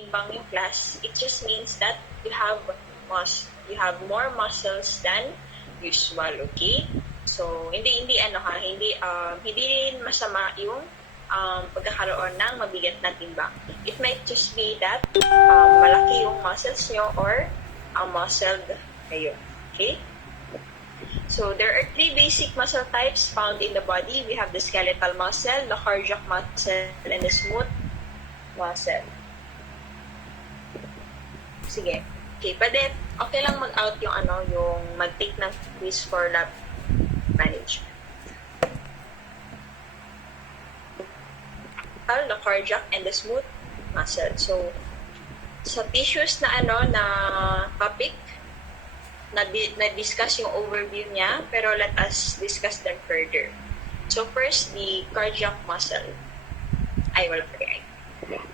timbang yung class, it just means that you have more muscles than usual, okay? So, hindi rin masama yung pagkakaroon ng mabigat na timbang. It might just be that malaki yung muscles nyo or muscled kayo, okay? So, there are 3 basic muscle types found in the body. We have the skeletal muscle, the cardiac muscle, and the smooth muscle. Sige. Okay, pwede, okay lang mag-out yung mag-take ng quiz for lab management. The cardiac and the smooth muscle. So, sa tissues na topic, na-discuss yung overview niya, pero let us discuss them further. So, first, the cardiac muscle.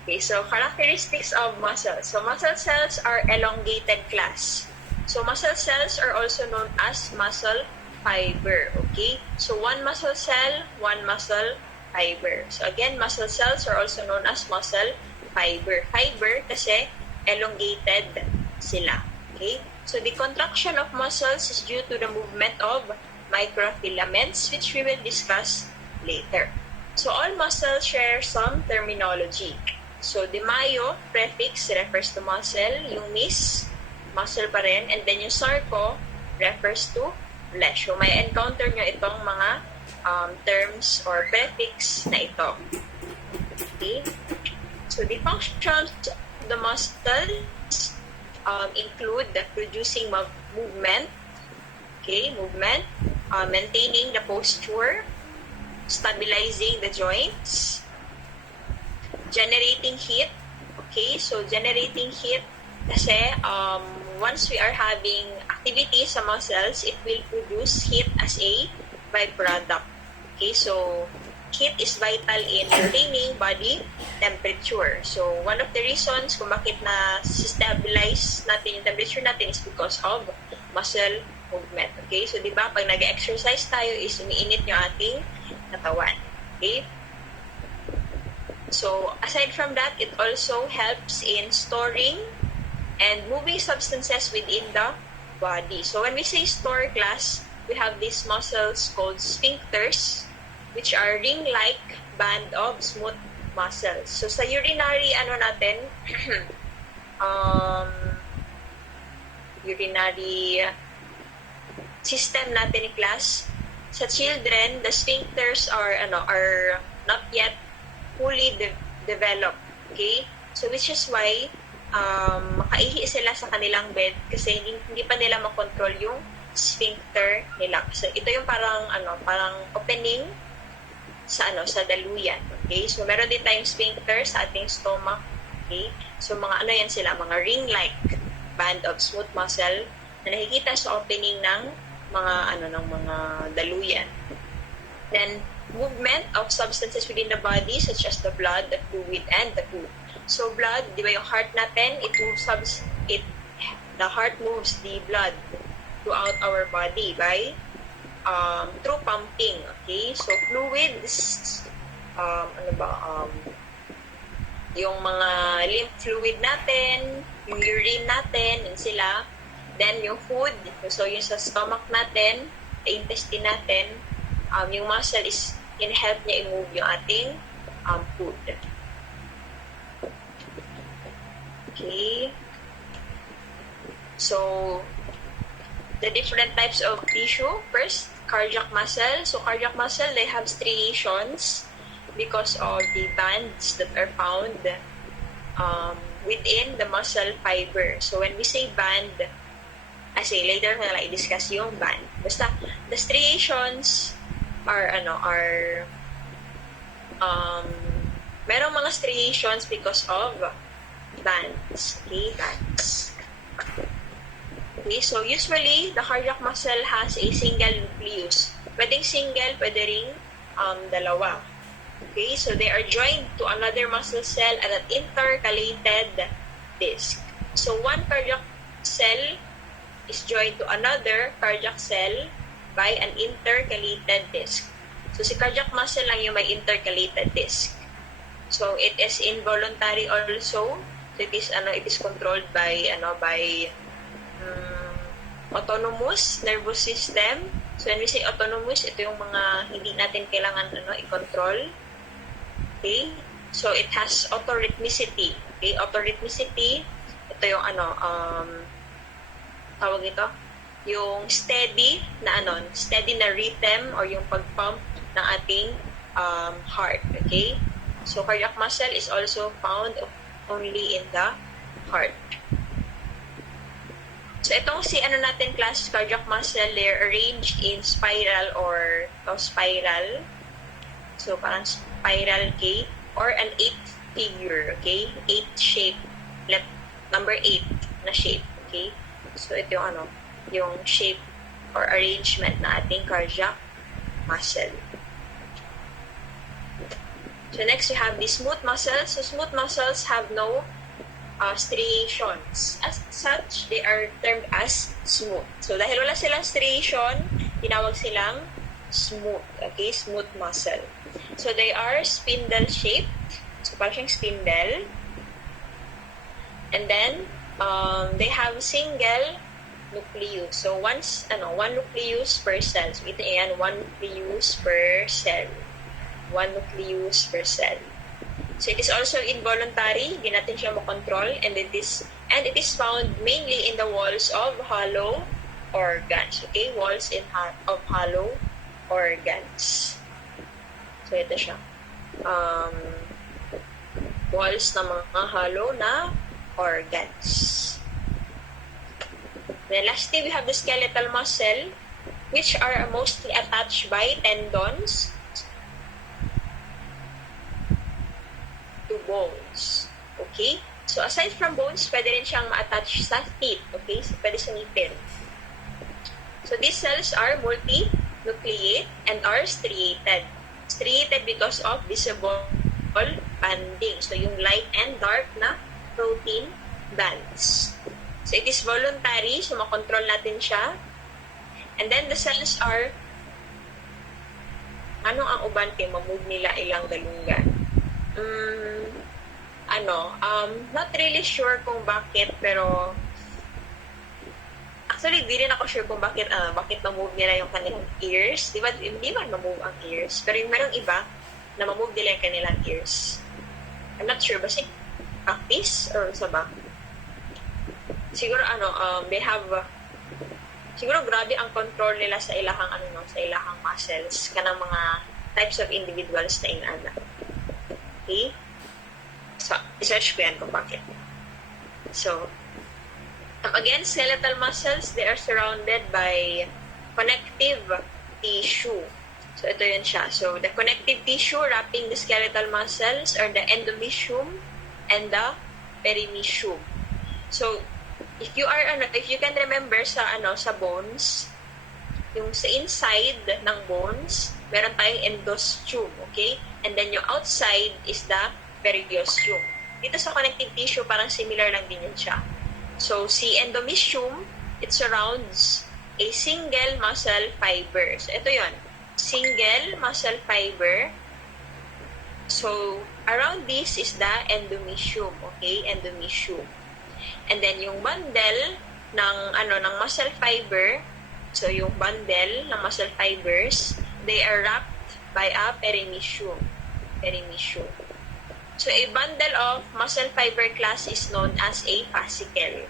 Okay, so characteristics of muscle. So, muscle cells are elongated class. So, muscle cells are also known as muscle fiber. Okay, so one muscle cell, one muscle fiber. So, again, muscle cells are also known as muscle fiber. Fiber kasi elongated sila. Okay, so the contraction of muscles is due to the movement of microfilaments, which we will discuss later. So, all muscles share some terminology. So, the myo prefix refers to muscle, yung mis, muscle pa rin, and then yung sarco refers to flesh. So, may encounter nyo itong mga terms or prefix na ito. Okay? So, the functions of the muscles include producing movement, maintaining the posture, stabilizing the joints, generating heat. Okay, so generating heat kasi once we are having activity sa muscles, it will produce heat as a byproduct. Okay, so heat is vital in maintaining body temperature. So, one of the reasons kung bakit na stabilize natin yung temperature natin is because of muscle movement. Okay? So, di ba, pag nag-exercise tayo is umiinit yung ating katawan. Okay? So, aside from that, it also helps in storing and moving substances within the body. So, when we say store class, we have these muscles called sphincters, which are ring-like band of smooth muscles. So, sa urinary, urinary system natin ni class, sa children, the sphincters are not yet fully developed. Okay? So, which is why, makaihi sila sa kanilang bed kasi hindi pa nila makontrol yung sphincter nila. So, ito yung parang opening sa daluyan. Okay? So, meron din tayong sphincter sa ating stomach. Okay? So, mga yan sila, mga ring-like band of smooth muscle na nakikita sa opening ng mga daluyan. Then, movement of substances within the body such as the blood, the fluid, and the food. So, blood, di ba yung heart natin, the heart moves the blood throughout our body by through pumping. Okay? So, fluids, yung mga lymph fluid natin, yung urine natin, yun sila. Then, yung food, so yung sa stomach natin, sa intestine natin, yung muscle is in-help niya i-move yung ating food. Okay? So, the different types of tissue. First, cardiac muscle. So, cardiac muscle, they have striations because of the bands that are found within the muscle fiber. So, when we say band, later na lang i-discuss yung band. Basta, the striations are merong mga striations because of bands. Okay, bands. Okay, so usually, the cardiac muscle has a single nucleus. Pwedeng single, pwede ring dalawa. Okay, so they are joined to another muscle cell at an intercalated disc. So one cardiac cell is joined to another cardiac cell by an intercalated disc. So si cardiac muscle lang yung may intercalated disc. So it is involuntary also. So it is controlled by autonomous nervous system. So when we say autonomous, ito yung mga hindi natin kailangan i-control. Okay? So it has autorhythmicity. Okay? Autorhythmicity, ito yung tawag ito, yung steady na rhythm or yung pag-pump ng ating heart. Okay? So cardiac muscle is also found only in the heart. So itong natin class cardiac muscle, they're arranged in spiral or spiral. So parang spiral, okay? Or an 8 figure, okay? 8 shape. Number 8 na shape, okay? So ito yung shape or arrangement na ating cardiac muscle. So next, we have the smooth muscles. So smooth muscles have no striations. As such, they are termed as smooth. So dahil wala silang striation, tinawag silang smooth. Okay, smooth muscle. So they are spindle-shaped. So parang siyang spindle. And then, they have single nucleus. So one nucleus per cell. So ito yan, one nucleus per cell. One nucleus per cell. So it is also involuntary, hindi natin siya makontrol, and it is found mainly in the walls of hollow organs. Okay, walls of hollow organs. So ito siya. Walls ng mga hollow na organs. Then lastly, we have the skeletal muscle, which are mostly attached by tendons to bones. Okay? So, aside from bones, pwede rin siyang ma-attach sa teeth. Okay? So, pwede sa ngipin. So, these cells are multinucleate and are striated. Striated because of visible banding. So, yung light and dark na protein bands. So, it is voluntary. So, makontrol natin siya. And then, the cells are anong ang ubante? Mamove nila ilang dalunggan. Not really sure kung bakit, pero actually, di rin ako sure kung bakit na-move nila yung kanilang ears. Di ba, hindi man ma-move ang ears. Pero yung merong iba na ma-move nila yung kanilang ears. I'm not sure, basta practice or sa ba? Siguro, they have, siguro grabe ang control nila sa ilahang, sa ilahang muscles, kanang mga types of individuals na inana. Okay? So, research ko yan kung bakit. So, again, skeletal muscles, they are surrounded by connective tissue. So, ito yun siya. So, the connective tissue wrapping the skeletal muscles are the endomysium and the perimysium. So, if you can remember sa bones, yung sa inside ng bones, meron tayong endosteum, okay? And then yung outside is the periosteum. Dito sa connective tissue, parang similar lang din yun siya. So, si endomysium, it surrounds a single muscle fiber. So, ito yun. Single muscle fiber. So, around this is the endomysium, okay? Endomysium. And then, yung bundle ng muscle fiber, so yung bundle ng muscle fibers, they are wrapped by a perimysium. Perimysium. So, a bundle of muscle fiber class is known as a fascicle.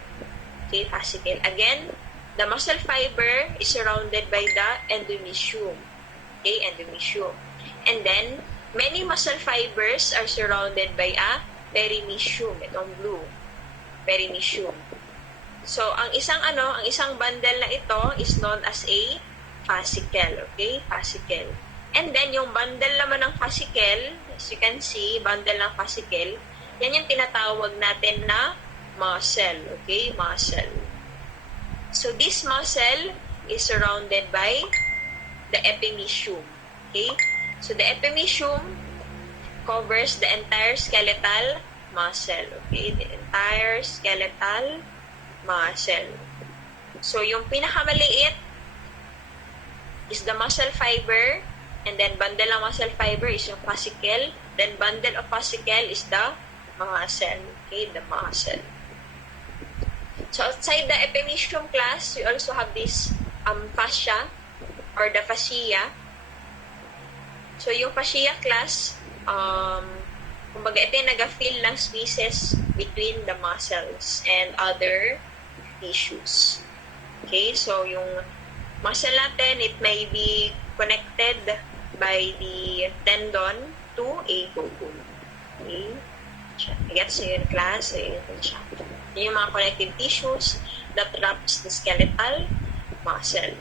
Okay, fascicle. Again, the muscle fiber is surrounded by the endomysium. Okay, endomysium. And then, many muscle fibers are surrounded by a perimysium. Itong blue. Perimysium. So, ang isang bundle na ito is known as a fascicle. Okay, fascicle. And then, yung bundle naman ng fascicle, as you can see, bundle ng fascicle, yan yung tinatawag natin na muscle. Okay, muscle. So, this muscle is surrounded by the epimysium. Okay? So, the epimysium covers the entire skeletal muscle. Okay? The entire skeletal muscle. So, yung pinakamaliit is the muscle fiber, and then bundle ng muscle fiber is yung fascicle, then bundle of fascicle is the muscle. Okay, the muscle. So outside the epimysium class, we also have this fascia or the fascia. So yung fascia class, kumbaga ito yung nag-fill ng spaces between the muscles and other tissues. Okay, so yung muscle natin, it may be connected by the tendon to a bone. Okay, gets yun class, so yun siya. Yun yung mga connective tissues that wraps the skeletal muscle.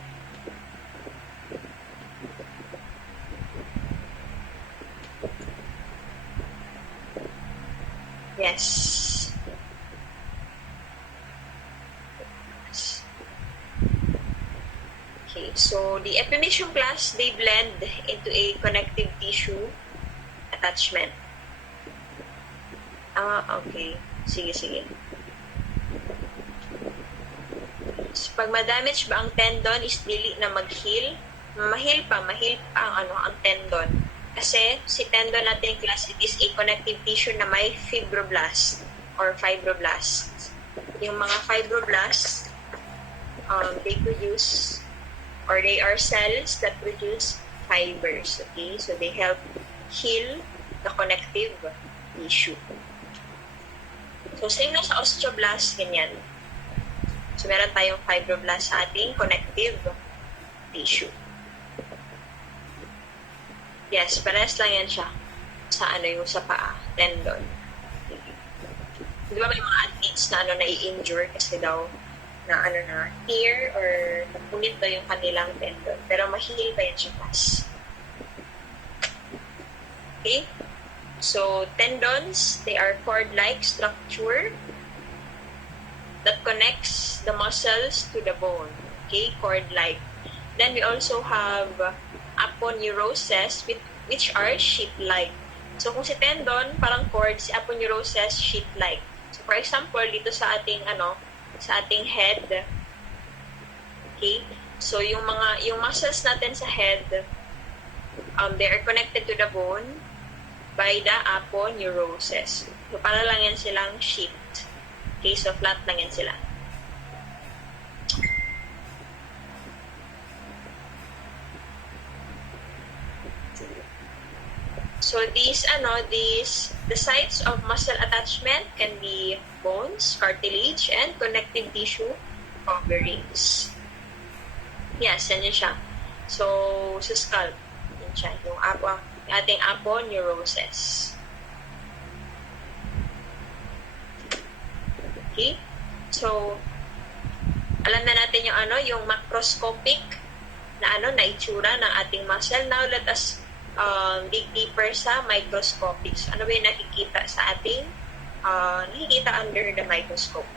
Yes. Okay, so the epimysium class, they blend into a connective tissue attachment. Okay. Sige. So, pag ma-damage ba ang tendon, is dili na mag-heal. Mahil pa ang tendon. Kasi si tendon natin class, it is a connective tissue na may fibroblast or fibroblasts. Yung mga fibroblasts, they produce or they are cells that produce fibers. Okay, so they help heal the connective tissue. So same na sa osteoblast, ganyan. So meron tayong fibroblast sa ating connective tissue. Yes, parehas lang yan siya sa yung sa paa, tendon. Di ba may mga athletes na nai-injure kasi daw na tear or napunit daw yung kanilang tendon. Pero mahil pa yan siya pas. Okay? So, tendons, they are cord-like structure that connects the muscles to the bone. Okay? Cord-like. Then we also have aponeurosis, which are sheet-like. So, kung si tendon, parang cord, si aponeurosis, sheet-like. So, for example, dito sa ating, sa ating head, okay? So, yung muscles natin sa head, they are connected to the bone by the aponeurosis. So, para lang yan silang sheet. Okay? So, flat lang yan sila. So the sites of muscle attachment can be bones, cartilage, and connective tissue coverings. Yes, yan siya. So, sa scalp, yan siya, yung ating aponeurosis. Okay? So, alam na natin yung macroscopic na itsura ng ating muscle. Now, let us dig deeper sa microscopic. So, ano ba yung nakikita sa ating nakikita under the microscope?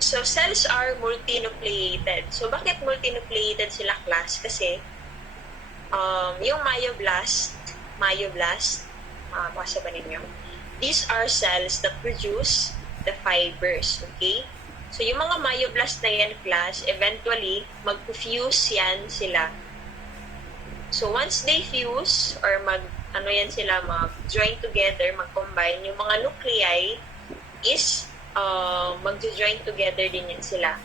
So, cells are multinucleated. So, bakit multinucleated sila class? Kasi, yung myoblast, basa ba ninyo? These are cells that produce the fibers, okay? So, yung mga myoblast na yan class, eventually, mag-fuse yan sila. So, once they fuse, or mag-join together, mag-combine, yung mga nuclei is mag-join together din yan sila.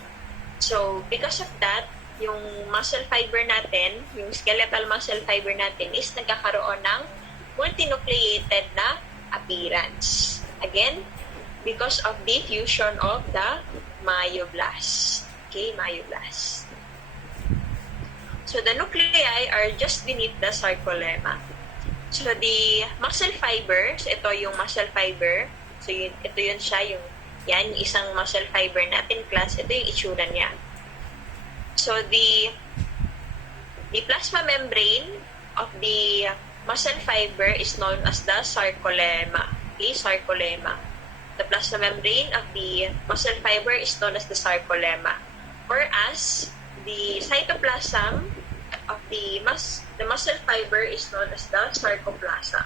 So, because of that, yung muscle fiber natin, yung skeletal muscle fiber natin is nagkakaroon ng multinucleated na appearance. Again, because of the fusion of the myoblast. Okay, myoblast. So, the nuclei are just beneath the sarcolemma. So, the muscle fiber, so ito yung muscle fiber. So, ito yun siya, yung isang muscle fiber natin class. Ito yung itsura niya. So, the plasma membrane of the muscle fiber is known as the sarcolemma. Okay, sarcolemma. The plasma membrane of the muscle fiber is known as the sarcolemma. Whereas, the cytoplasm of the muscle fiber is known as the sarcoplasm.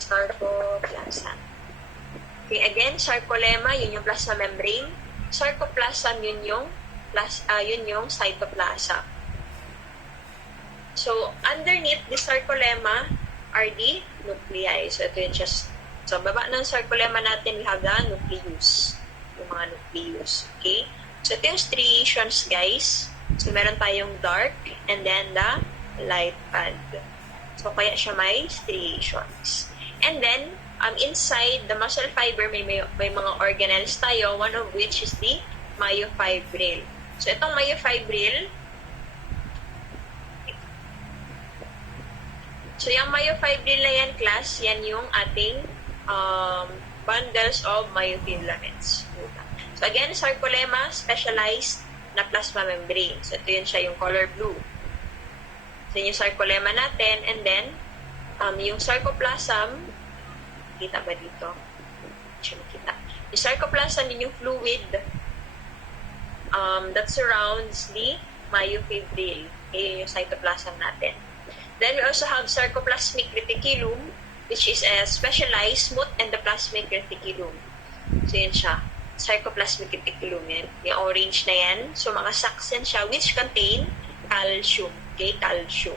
Sarcoplasm. Okay, again, sarcolemma, yun yung plasma membrane. Sarcoplasm, yun yung cytoplasm. So, underneath the sarcolemma, are the nuclei. So, ito yung just, so, baba ng sarcolemma natin, we have the nucleus. Yung mga nucleus. Okay? So, ito yung striations, guys. So, meron tayong dark and then the light band. So, kaya siya may striations. And then, inside the muscle fiber, may mga organelles tayo, one of which is the myofibril. So, itong myofibril, so yung myofibril na yan, class, yan yung ating bundles of myofilaments. So, again, sarcolemma, specialized na plasma membrane. So, ito yun siya, yung color blue. So, yung sarcolemma natin, and then, yung sarcoplasm, kita ba dito? Kita. Yung sarcoplasm, yun yung fluid that surrounds the myofibril. Okay, yung cytoplasm natin. Then we also have sarcoplasmic reticulum, which is a specialized smooth endoplasmic reticulum. So, yun siya. Sarcoplasmic reticulum yan. Yung orange na yan. So, mga sacs yan siya, which contain calcium. Okay, calcium.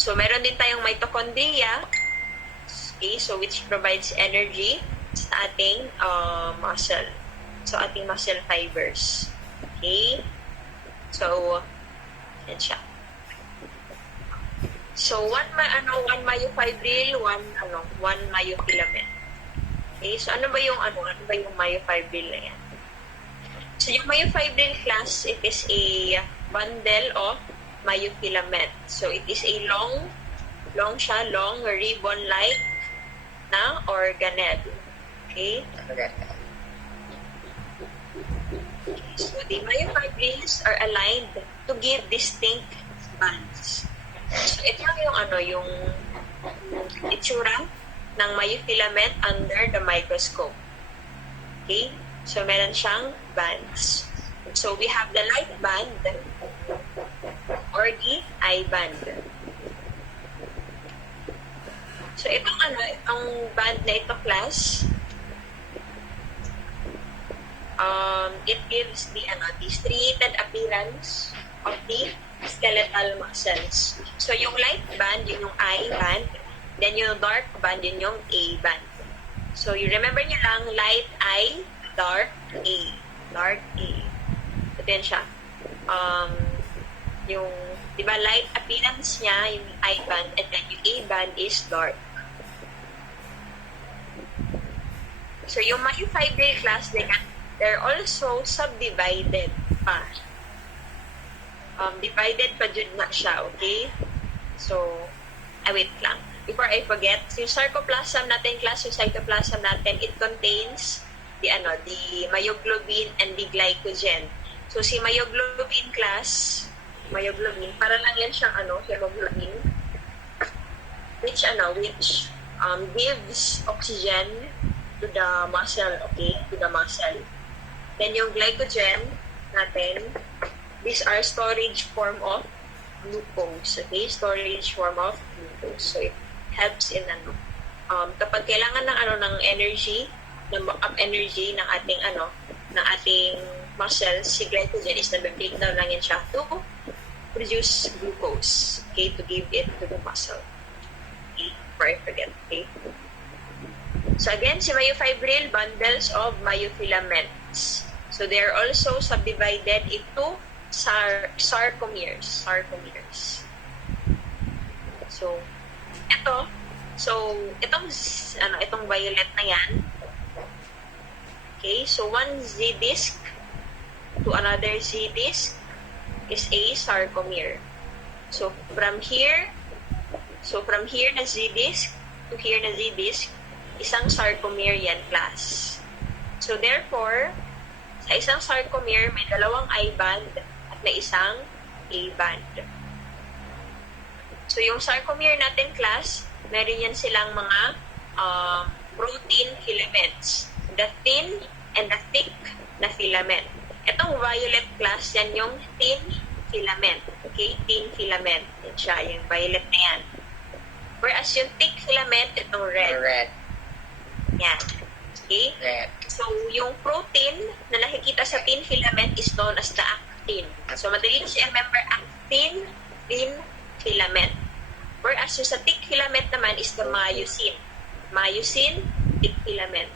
So, meron din tayong mitochondria. Okay, so which provides energy sa ating muscle. So, ating muscle fibers. Okay? So, yan siya. So, one myofibril, one myofilament. Okay? So, ano ba yung myofibril na yan? So, yung myofibril class, it is a bundle of myofilament. So, it is a long ribbon-like na organelle. Okay? So, the myofibrils are aligned to give distinct bands. So, ito yung itsura ng myofilament under the microscope. Okay? So, meron siyang bands. So, we have the light band or the I band. So, itong band na ito, class, it gives the striated appearance of the skeletal muscles. So, yung light band, yun yung I band. Then, yung dark band, yun yung A band. So, you remember nyo lang, light I, dark A. Dark A. So, din siya. Yung, di ba, light appearance niya, yung I band, and then yung A band is dark. So, yung myofibril class, they're also subdivided pa. Divided pa dyan na siya, okay? So, wait lang. Before I forget, yung sarcoplasm natin, class, yung cytoplasm natin, it contains the myoglobin and the glycogen. So, si myoglobin class, para lang yan siyang hemoglobin, which gives oxygen to the muscle, okay? To the muscle. Then, yung glycogen natin, these are storage form of glucose. Okay? Storage form of glucose. So, it helps in kapag kailangan ng energy, ng backup energy ng ating muscles, si glycogen is na-breakdown lang yan siya to produce glucose. Okay? To give it to the muscle. Okay? Before I forget. Okay? So, again, si myofibril, bundles of myofilaments. So, they are also subdivided into sarcomeres. So, itong violet na yan. Okay, so one Z disc to another Z disc is a sarcomere. So, from here na Z disc to here na Z disc, isang sarcomere yan, class. So, therefore, sa isang sarcomere, may dalawang I band at may isang A band. So, yung sarcomere natin, class, meron yan silang mga protein filaments. The thin and the thick na filament. Itong violet, class, yan yung thin filament. Okay? Thin filament. Yan siya, yung violet na yan. Whereas yung thick filament, itong red. Red. Yan. Okay? Red. So, yung protein na nakikita sa thin filament is known as the actin. So, madali na siya remember, actin, thin filament. Whereas yung sa thick filament naman is the myosin. Myosin, thick filament.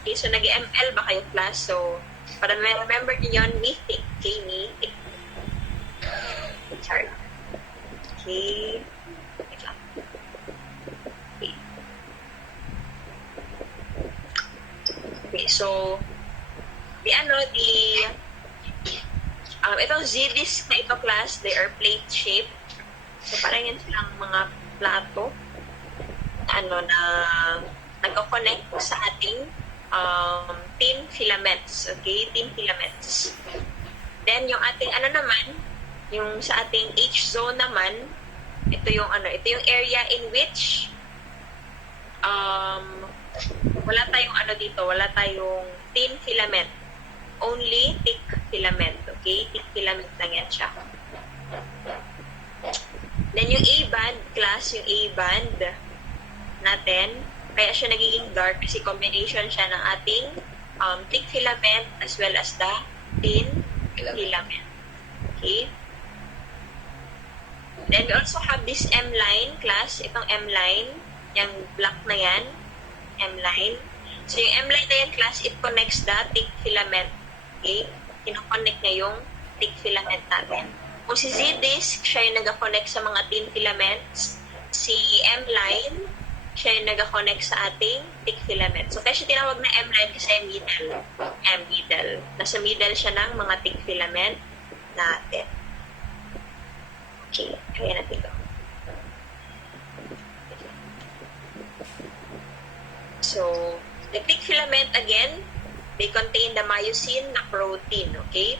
Okay, so nag-ML ba kayo class? So, para remember niyo yun, me thick. Okay, me thick. Sorry. Okay. Okay, so, itong Z-disc na ito class, they are plate shape. So, parang yan silang mga plato na nagko-connect sa ating thin filaments. Okay, thin filaments. Then, yung ating yung sa ating H zone naman, ito yung area in which wala tayong thin filament. Only thick filament. Okay? Thick filament lang yan siya. Then yung A-band class, yung A-band natin, kaya siya nagiging dark kasi combination siya ng ating thick filament as well as the thin filament. Okay? Then we also have this M-line class. Itong M-line, yung black na yan, M-line. So yung M-line na yan class, it connects the thick filament. Okay? Kinoconnect niya yung thick filament natin. Kung si Z-disc, siya yung nag-connect sa mga thin filaments. Si M-line, siya yung nag-connect sa ating thick filament. So kaya siya tinawag na M-line kasi middle. M-middle. Nasa middle siya ng mga thick filament natin. Okay, kaya natin ito. So, the thick filament again, they contain the myosin na protein, okay?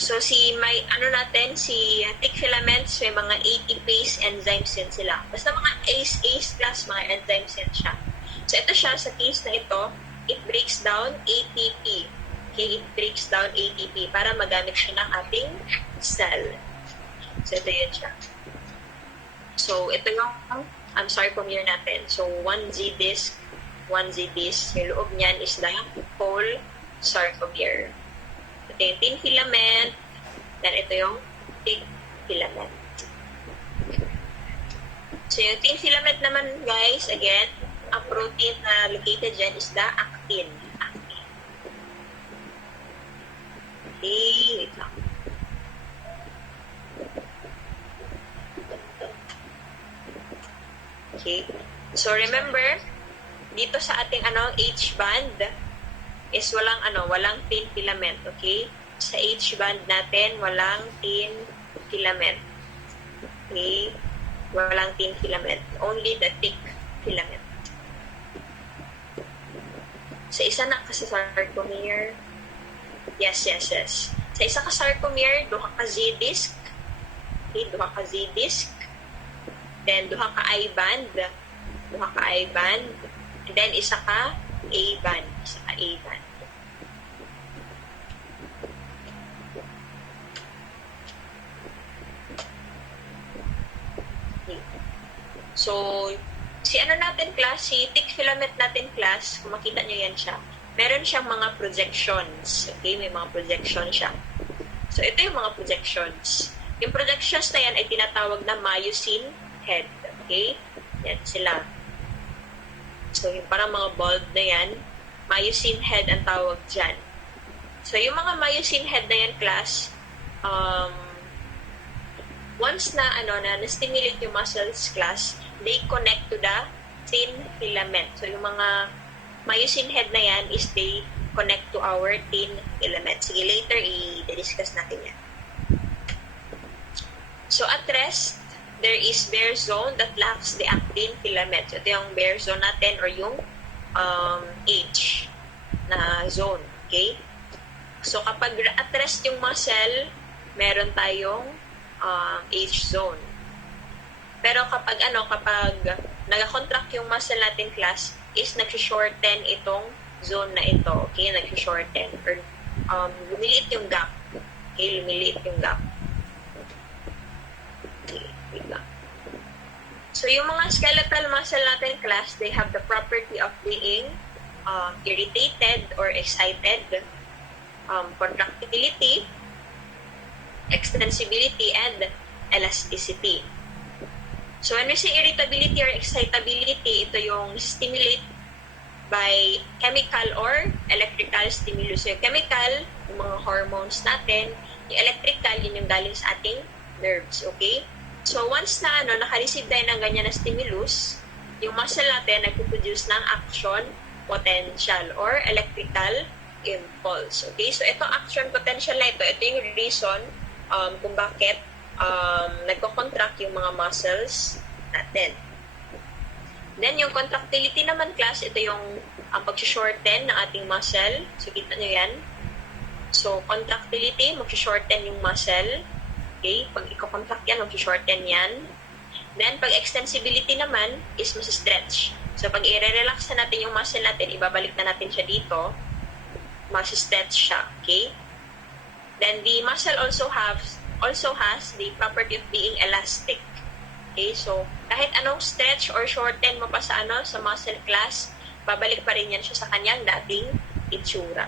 So, si thick filaments, may mga ATPase enzymes yan sila. Basta mga ACE class, mga enzymes yan siya. So, ito siya, sa case na ito, it breaks down ATP. Okay, it breaks down ATP para magamit siya ng ating cell. So, ito yun siya. So, ito yung sarcomere natin. So, 1 Z-disc. Yung loob niyan is the whole sarcomere. Ito yung thin filament. Then, ito yung thick filament. So, yung thin filament naman, guys, again, ang protein na located dyan is the actin. Okay, wait lang. Okay. So, remember, dito sa ating H-band is walang thin filament, okay? Sa H-band natin, walang thin filament. Okay? Walang thin filament. Only the thick filament. Sa isa na kasi sarcomere. Yes. Sa isa ka sarcomere, duha ka Z-disc. Okay, duha ka Z-disc. Then, duha ka I-band. And then, isa ka A-band. Okay. So, si thick filament natin class, kung makita nyo yan siya, meron siyang mga projections. Okay, may mga projections siya. So, ito yung mga projections. Yung projections na yan ay tinatawag na myosin head. Okay? Yan sila. So, yung parang mga bulb na yan, myosin head ang tawag dyan. So, yung mga myosin head na yan, class, once na na-stimulate yung muscles, class, they connect to the thin filament. So, yung mga myosin head na yan is they connect to our thin filament. Sige, later, i-discuss natin yan. So, at rest, there is bare zone that lacks the actin filament. So, ito yung bare zone natin or yung H na zone. Okay? So, kapag at rest yung muscle, meron tayong H zone. Pero kapag nag-contract yung muscle natin, class, is nag-shorten itong zone na ito. Okay? Nag-shorten. Or lumiliit yung gap. Okay? Lumiliit yung gap. So, yung mga skeletal muscle natin, class, they have the property of being irritated or excited, contractility, extensibility, and elasticity. So when we say irritability or excitability, ito yung stimulate by chemical or electrical stimulus. So yung chemical, yung mga hormones natin, yung electrical, yun yung galing sa ating nerves, okay? So once na naka-receive tayo ng ganyan na stimulus, yung muscle natin nagpo-produce ng action potential or electrical impulse, okay? So ito action potential na ito yung reason kung bakit nagko-contract yung mga muscles natin. Then, yung contractility naman, class, ito yung pag-shorten ng ating muscle. So, kita nyo yan. So, contractility, mag-shorten yung muscle. Okay? Pag i-contract yan, mag-shorten yan. Then, pag extensibility naman, is mas-stretch. So, pag i-relax na natin yung muscle natin, ibabalik na natin siya dito, mas-stretch siya. Okay? Then, the muscle also has the property of being elastic. Okay, so kahit anong stretch or shorten mo pa sa muscle class, babalik pa rin yan siya sa kanyang dating itsura.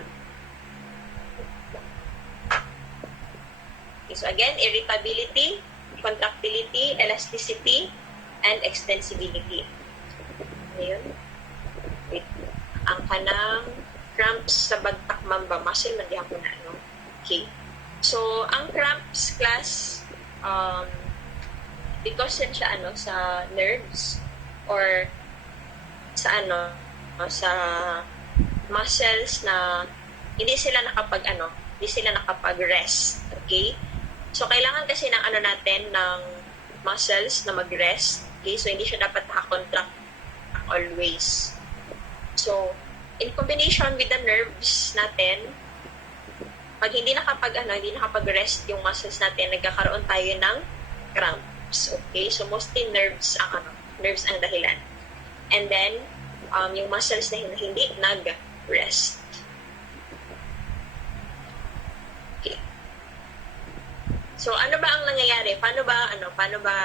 Okay, so again, irritability, contractility, elasticity, and extensibility. Ngayon, wait. Ang kanang cramps sa bagtak mamba, muscle, mandihan ko na, no? Okay. So, ang cramps class, because yan siya sa nerves or sa sa muscles na hindi sila nakapag-rest. Okay? So, kailangan kasi ng natin ng muscles na mag-rest. Okay? So, hindi siya dapat nakakontract always. So, in combination with the nerves natin, pag hindi nakapag-rest yung muscles natin, nagkakaroon tayo ng cramp. Okay, so mostly nerves ang dahilan. And then yung muscles na hindi nag-rest. Okay. So ano ba ang nangyayari? Paano ba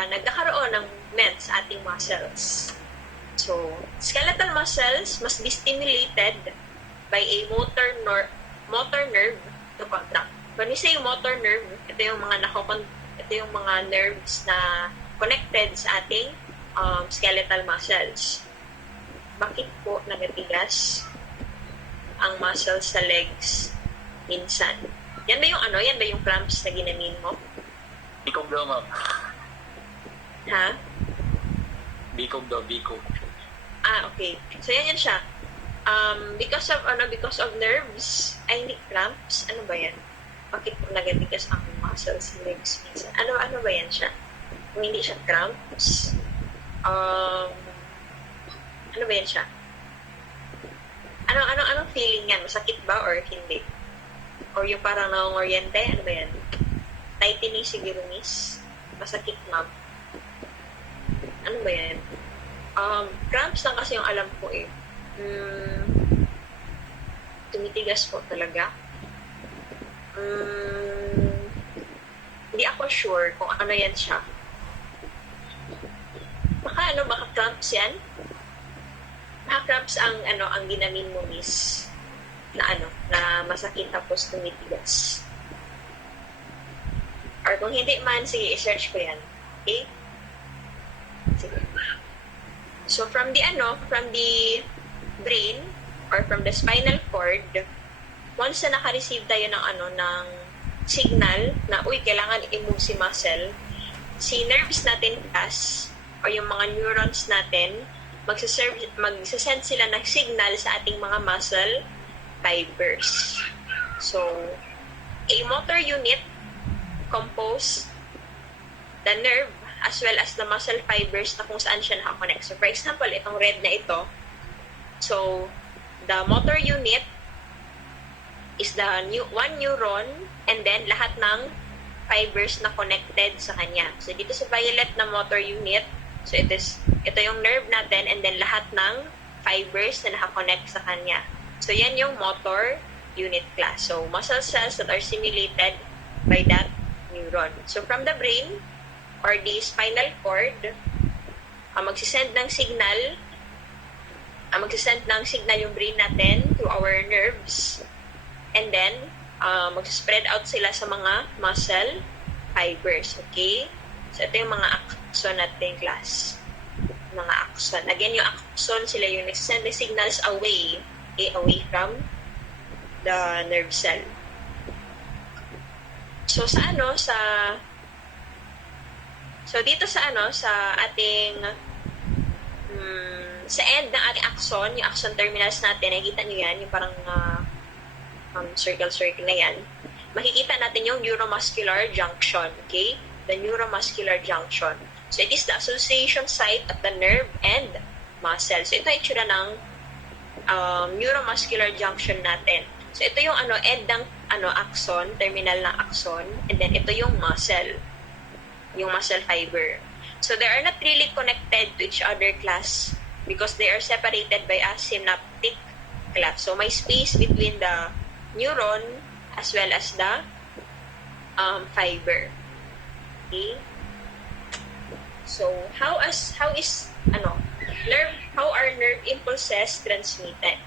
nagkakaroon ng movement sa ating muscles? So skeletal muscles must be stimulated by a motor nerve to contract. When we say motor nerve, ito yung mga nerves na connected sa ating skeletal muscles. Bakit po nagatigas ang muscles sa legs minsan? Yan ba yung cramps na ginamin mo? Bikog daw, ma'am. Ha? Bikog. Okay. So yan siya. Because of nerves, ay hindi cramps, ano ba yan? Bakit po nagatigas ang muscles sa legs minsan? Ano ba yan siya? Kung hindi siya cramps, ano ba yan siya? Anong feeling yan? Masakit ba or hindi? Or yung parang nangongoriente? Ano ba yan? Tightening siguro, miss? Masakit, ma'am? Ano ba yan? Cramps lang kasi yung alam ko eh. Tumitigas po talaga. Hindi ako sure kung ano yan siya. Baka cramps yan? Baka cramps ang ginamin mo, miss, na masakit tapos tumitigas. Or kung hindi man, sige, i-search ko yan. Okay? Sige. So, from the brain or from the spinal cord, once na naka-receive tayo ng signal na, kailangan i-move si muscle, si nerves natin or yung mga neurons natin, magsasend sila ng signal sa ating mga muscle fibers. So, a motor unit compose the nerve as well as the muscle fibers na kung saan siya nakakonect. So, for example, itong red na ito, so, the motor unit is the one neuron and then lahat ng fibers na connected sa kanya. So, dito sa violet na motor unit, so ito yung nerve natin and then lahat ng fibers na nakakonect sa kanya. So, yan yung motor unit class. So, muscle cells that are stimulated by that neuron. So, from the brain or the spinal cord, magsisend ng signal yung brain natin to our nerves. And then, mag-spread out sila sa mga muscle fibers. Okay? So, ito yung mga axon natin, class. Mga axon. Again, yung axon, sila yung nagsasend the signals away, okay, away from the nerve cell. So, dito sa ating sa end ng ating axon, yung axon terminals natin, nakikita nyo yan, yung parang circle na yan. Makikita natin yung neuromuscular junction, okay? The neuromuscular junction. So, it is the association site of the nerve and muscle. So, ito ay itsura ng neuromuscular junction natin. So, ito yung end ng axon, terminal ng axon, and then ito yung muscle, yung muscle fiber. So, they are not really connected to each other, class, because they are separated by a synaptic cleft. So, may space between the neuron as well as the fiber. Okay? So, how are nerve impulses transmitted?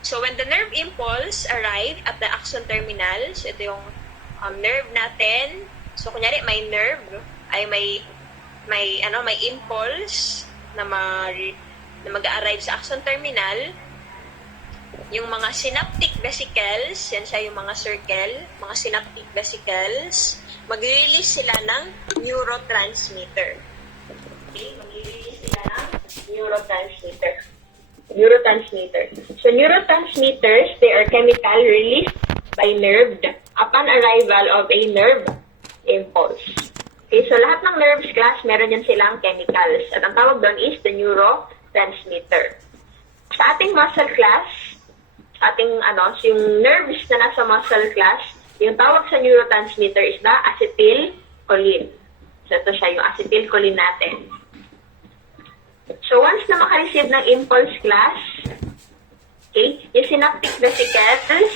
So, when the nerve impulse arrive at the axon terminal, so ito yung nerve natin. So, kunyari, may nerve, ay may impulse na mag-arrive sa axon terminal. Yung mga synaptic vesicles, yan siya yung mga circle, mga synaptic vesicles, mag-release sila ng neurotransmitter. Okay? Mag-release sila ng neurotransmitter. So, neurotransmitters, they are chemical released by nerve upon arrival of a nerve impulse. Okay, so lahat ng nerves, class, meron yan silang chemicals. At ang tawag doon is the neurotransmitter. Sa ating muscle class, yung nerves na nasa muscle class, yung tawag sa neurotransmitter is the acetylcholine. So, ito siya, yung acetylcholine natin. So, once na makareceive ng impulse, class, okay, yung synaptic vesicles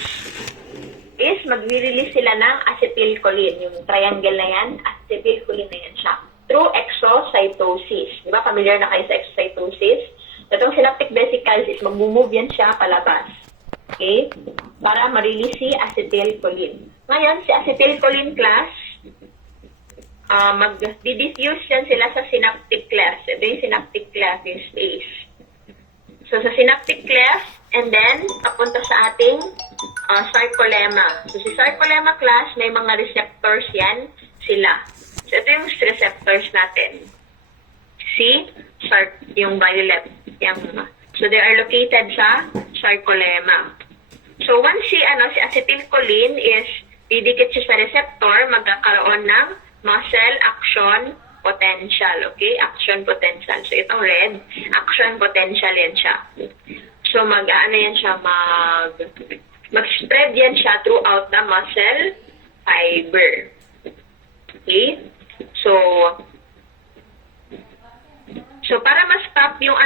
is mag-release sila ng acetylcholine. Yung triangle na yan, acetylcholine na yan siya. Through exocytosis. Di ba, familiar na kayo sa exocytosis? Itong synaptic vesicles is mag-move yan siya palabas. Okay? Para ma-release si acetylcholine. Ngayon, si acetylcholine, class, mag-diffuse yan sila sa synaptic cleft. Ito yung synaptic cleft, yung space. So, sa synaptic cleft, and then, papunta sa ating sarcolemma. So, si sarcolemma, class, may mga receptors yan sila. So, ito yung receptors natin. See? Yung violet. So, they are located sa sarcolemma. So, once si acetylcholine is didikit siya sa receptor, magkakaroon ng muscle action potential. Okay? Action potential. So, itong red, action potential yan siya. So, mag-spread yan siya throughout the muscle fiber. Okay? So, para ma-stop yung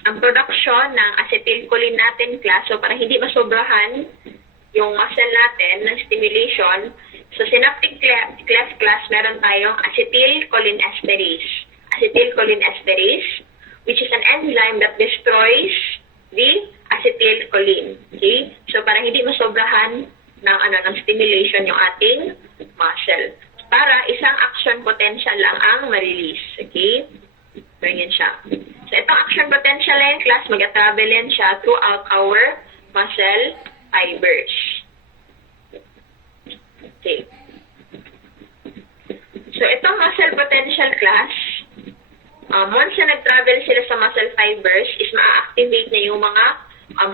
ang production ng acetylcholine natin, class, so para hindi masobrahan yung muscle natin ng stimulation, so synaptic cleft, class, meron tayong acetylcholine esterase. Acetylcholine esterase, which is an enzyme that destroys the acetylcholine. Okay? So para hindi masobrahan ng stimulation yung ating muscle. Para isang action potential lang ang ma-release. Okay? Ganyan siya. So, itong action potential na yung, class, mag-travel yan siya throughout our muscle fibers. Okay. So, itong muscle potential, class, once na nag-travel sila sa muscle fibers, is ma-activate na yung mga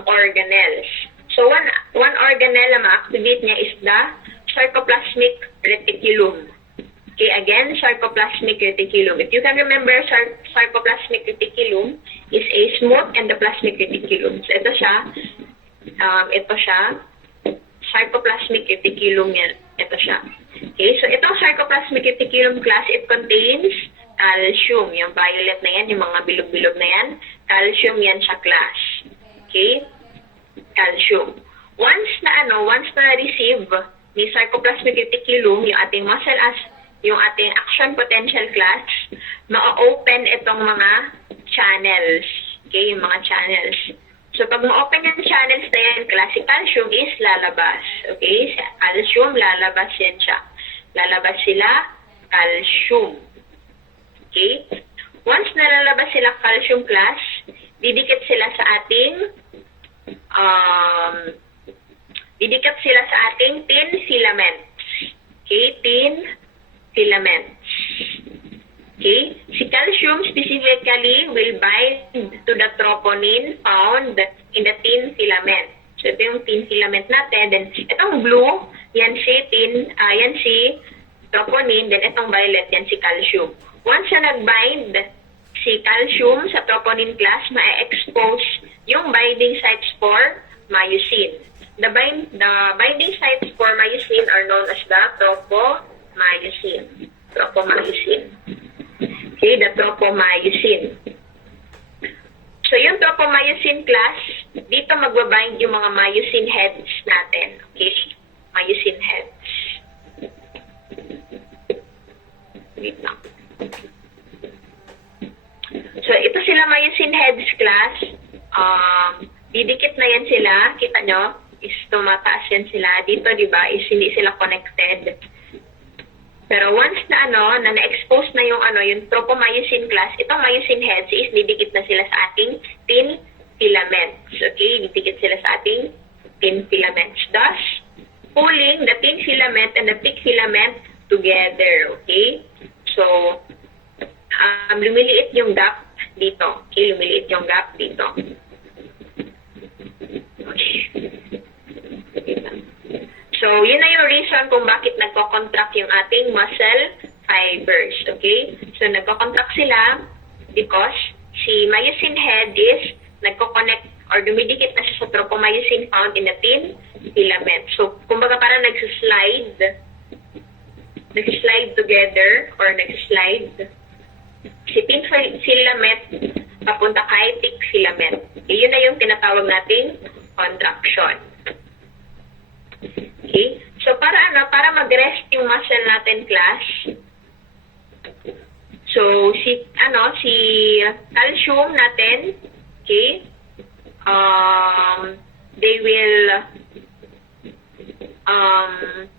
organelles. So, one organelle na ma-activate niya is the sarcoplasmic reticulum. Okay, again, sarcoplasmic reticulum. If you can remember, sarcoplasmic reticulum is a smooth endoplasmic reticulum. So, ito siya, sarcoplasmic reticulum yan. Ito siya. Okay, so itong sarcoplasmic reticulum, class, it contains calcium. Yung violet na yan, yung mga bilog-bilog na yan, calcium yan siya, class. Okay? Calcium. Once na receive ni sarcoplasmic reticulum, yung ating yung ating action potential, class, ma-open itong mga channels. Okay, yung mga channels. So, pag ma-open yung channels na yan, class, si calcium is lalabas. Okay, si calcium, lalabas yan siya. Lalabas sila, calcium. Okay? Once nalalabas sila calcium class, didikit sila sa ating tin filaments. Okay? Tin filaments. Okay? Si calcium specifically will bind to the troponin found in the tin filament. So, ito yung tin filament natin. Then, itong blue, yan si troponin. Then, itong violet, yan si calcium. Once na nag-bind si calcium sa troponin class, ma-expose yung binding sites for myosin. The binding sites for myosin are known as the tropomyosin. Okay, the tropomyosin. So, yung tropomyosin class, dito magbabind yung mga myosin heads natin. Okay, myosin heads. Wait lang. So, ito sila myosin heads class. Didikit na yan sila. Kita nyo? Is tumataas yan sila. Dito, di ba, is hindi sila connected. Pero once na na-expose na yung tropomyosin class, itong myosin heads is didikit na sila sa ating tin filaments. Okay? Didikit sila sa ating tin filaments. Thus, pulling the tin filament and the thick filament together. Okay? So, lumiliit yung gap dito. Okay? Lumiliit yung gap dito. Okay. So, yun na yung reason kung bakit nagko-contract yung ating muscle fibers. Okay? So, nagko-contract sila because si myosin head is nagko-connect or dumidikit na siya sa tropomyosin found in the tin filament. So, kumbaga parang nagsislide together or nagsislide si tin filament papunta kay thick filament. Yun na yung tinatawag nating contraction. Okay? So, para mag-rest yung muscle natin, class. So, si calcium natin, okay, they will,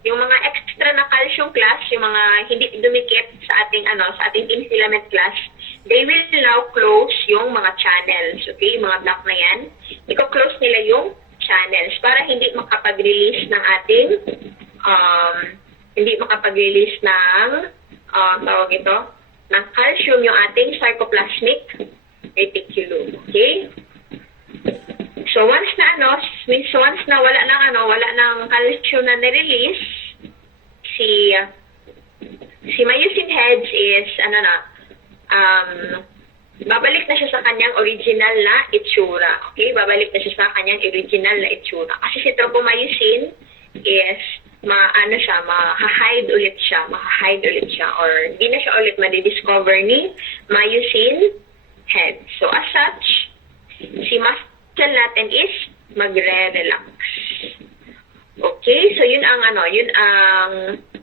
yung mga extra na calcium class, yung mga hindi dumikit sa ating tin filament class, they will now close yung mga channels, okay, mga block na yan. Iko-close nila yung channels para hindi makapag-release ng ating ng calcium yung ating sarcoplasmic reticulum. Okay? So once na wala nang calcium na nirelease, si myosin heads is babalik na siya sa kanyang original na itsura. Okay? Babalik na siya sa kanyang original na itsura. Kasi si tropomyosin is ma-hide ulit siya. Or hindi na siya ulit madidiscover ni myosin head. So, as such, si muscle natin is magre-relax. Okay? So, yun ang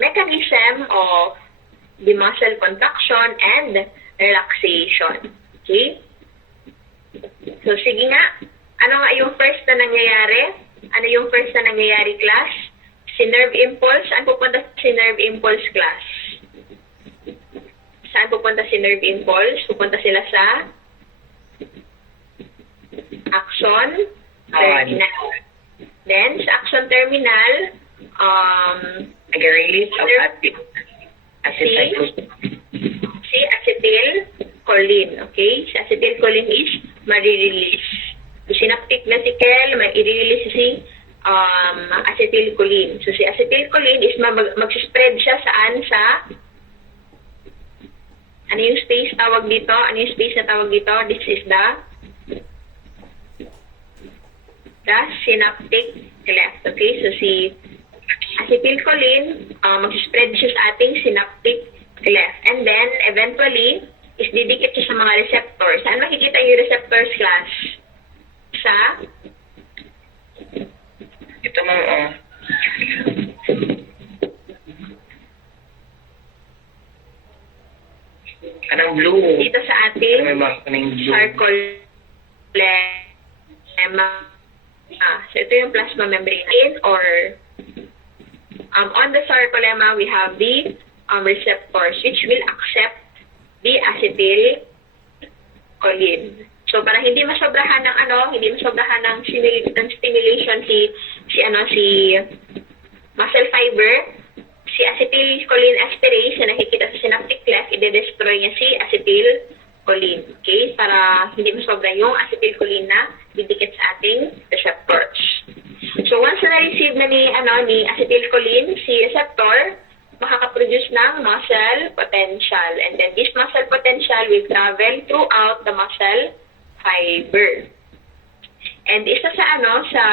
mechanism of the muscle contraction and relaxation. Okay? So, sige nga. Ano nga yung first na nangyayari? Ano yung first na nangyayari, class? Si nerve impulse. Saan pupunta si nerve impulse, class? Saan pupunta si nerve impulse? Pupunta sila sa axon terminal. Then, sa axon terminal, nag-release of si acetylcholine. Okay? Si acetylcholine is ma-release. So, synaptic vesicle, ma-release si acetylcholine. So, si acetylcholine is mag-spread siya saan sa ano yung space tawag dito? Ano yung space na tawag dito? This is the synaptic cleft. Okay? So, si acetylcholine, mag-spread siya sa ating synaptic cleft. And then, eventually, is didikit siya sa mga receptors. Saan makikita yung receptors, class? Sa? Ito mo, anong blue? Dito sa ating May blue. sarcolemma. So, ito yung plasma membrane. On the sarcolemma, we have the receptors which will accept the acetylcholine. So para hindi masobrahan ng ng stimulation si muscle fiber, si acetylcholine esterase na nakikita sa synaptic cleft, i-destroy niya si acetylcholine. Okay? Para hindi masobra yung acetylcholine na didikit sa ating receptors. So once na receive na ni acetylcholine si receptor, makaka-produce ng muscle potential. And then this muscle potential will travel throughout the muscle fiber. And isa sa sa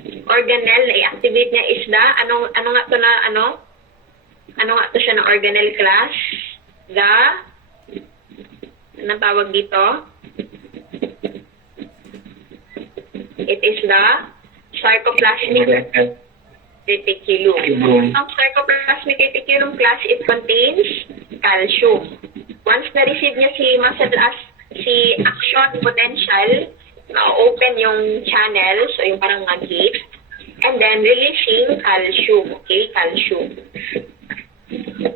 organelle na i-activate niya is ano nga to siya na organelle class? Anong tawag dito? It is the sarcoplasmic reticulum. Ang sarcoplasmic reticulum class, it contains calcium. Once na-receive niya si action potential, open yung channel, so yung parang gate, and then releasing calcium. Okay, calcium.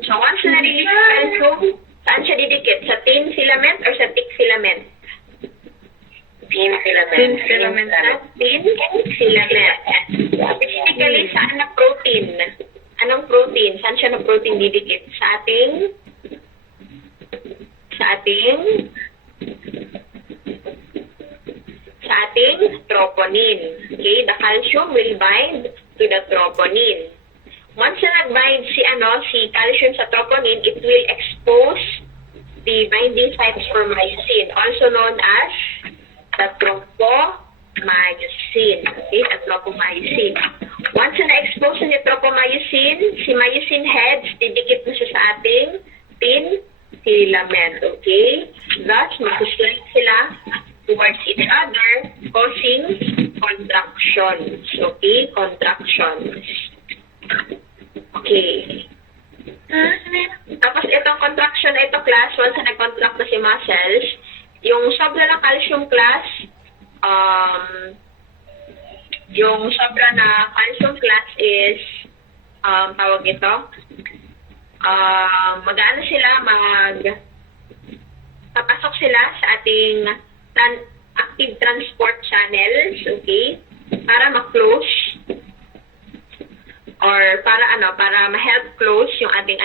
So once na-release calcium, saan siya didikit? Sa thin filament or sa thick filament? Thin filament. Thin filament. Specifically, saan na protein? Anong protein? Saan siya na protein didikit? Sa ating troponin. Okay? The calcium will bind to the troponin. Once na nag-bind si calcium sa troponin, it will expose the binding sites for myosin, also known as the tropomyosin. Okay? The tropomyosin. Once na na-expose ni tropomyosin, si myosin heads, didikit na siya sa ating thin filament. Okay? Thus, mag-slide sila towards each other, causing contractions. Okay? Contractions. Okay. Tapos itong contraction na ito class, once na nag-contract na si muscles, yung sobra na calcium class, is, tawag ito, mag-ano sila, papasok sila sa ating active transport channels, okay, para ma-close, or para ma-help close yung ating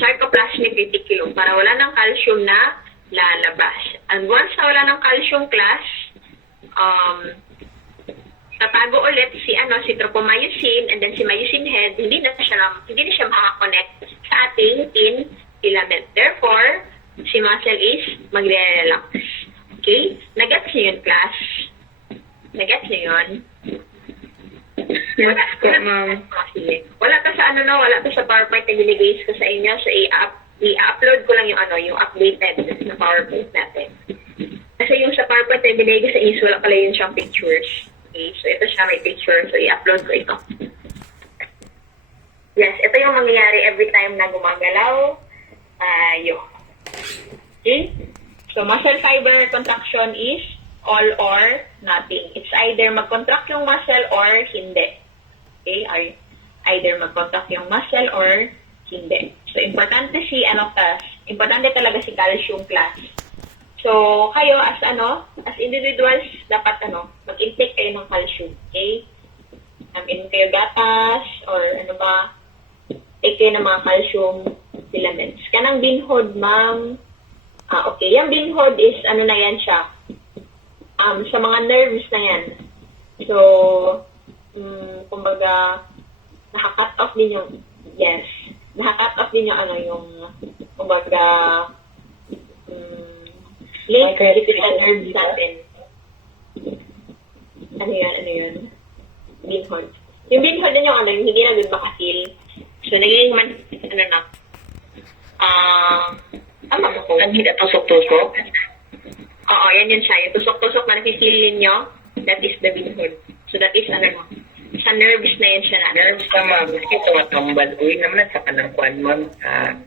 sarcoplasmic reticulum, para wala ng calcium na lalabas. And once na wala ng calcium class, tatago ulit si tropomyosin, and then si myosin head, hindi na siya makakonect sa ating thin filament. Therefore, si muscle is magre-relax. Okay? Nagets niyo yun, class? Nagets niyo yun? Yes po, ma'am. Wala to sa wala to sa PowerPoint na binigay ko sa inyo. So, i-upload ko lang yung updated na PowerPoint natin. Kasi yung sa PowerPoint na binigay ko sa inyo, wala pala yun siyang pictures. Okay? So, ito siya may picture. So, i-upload ko ito. Yes, ito yung mangyayari every time na gumagalaw tayo. Okay? So, muscle fiber contraction is all or nothing. It's either mag-contract yung muscle or hindi. Okay? Either mag-contract yung muscle or hindi. So, importante importante talaga si calcium class. So, kayo as individuals, dapat mag-intake kayo ng calcium. Okay? Inom kayo gatas or take kayo ng mga calcium filaments. Kanang binhod, ma'am. Okay. Yung binhod is, na yan siya? Sa mga nerves na yan. So, kumbaga, naka-cut off din yung, yes, naka-cut off din yung kumbaga, link between the nerves natin. Ano yun? Binhod. Yung binhod din yung yung hindi na good makafeel. So, naging tama ba ko? Hindi na tusok-tusok? Oo, yan yun siya. Yung tusok-tusok na nakifeel ninyo, that is the binhod. So, that is, sa nerves na yan siya na. Nerves na, ma'am. Kasi tumatambal. Uy naman sa kanangkuan, ma'am,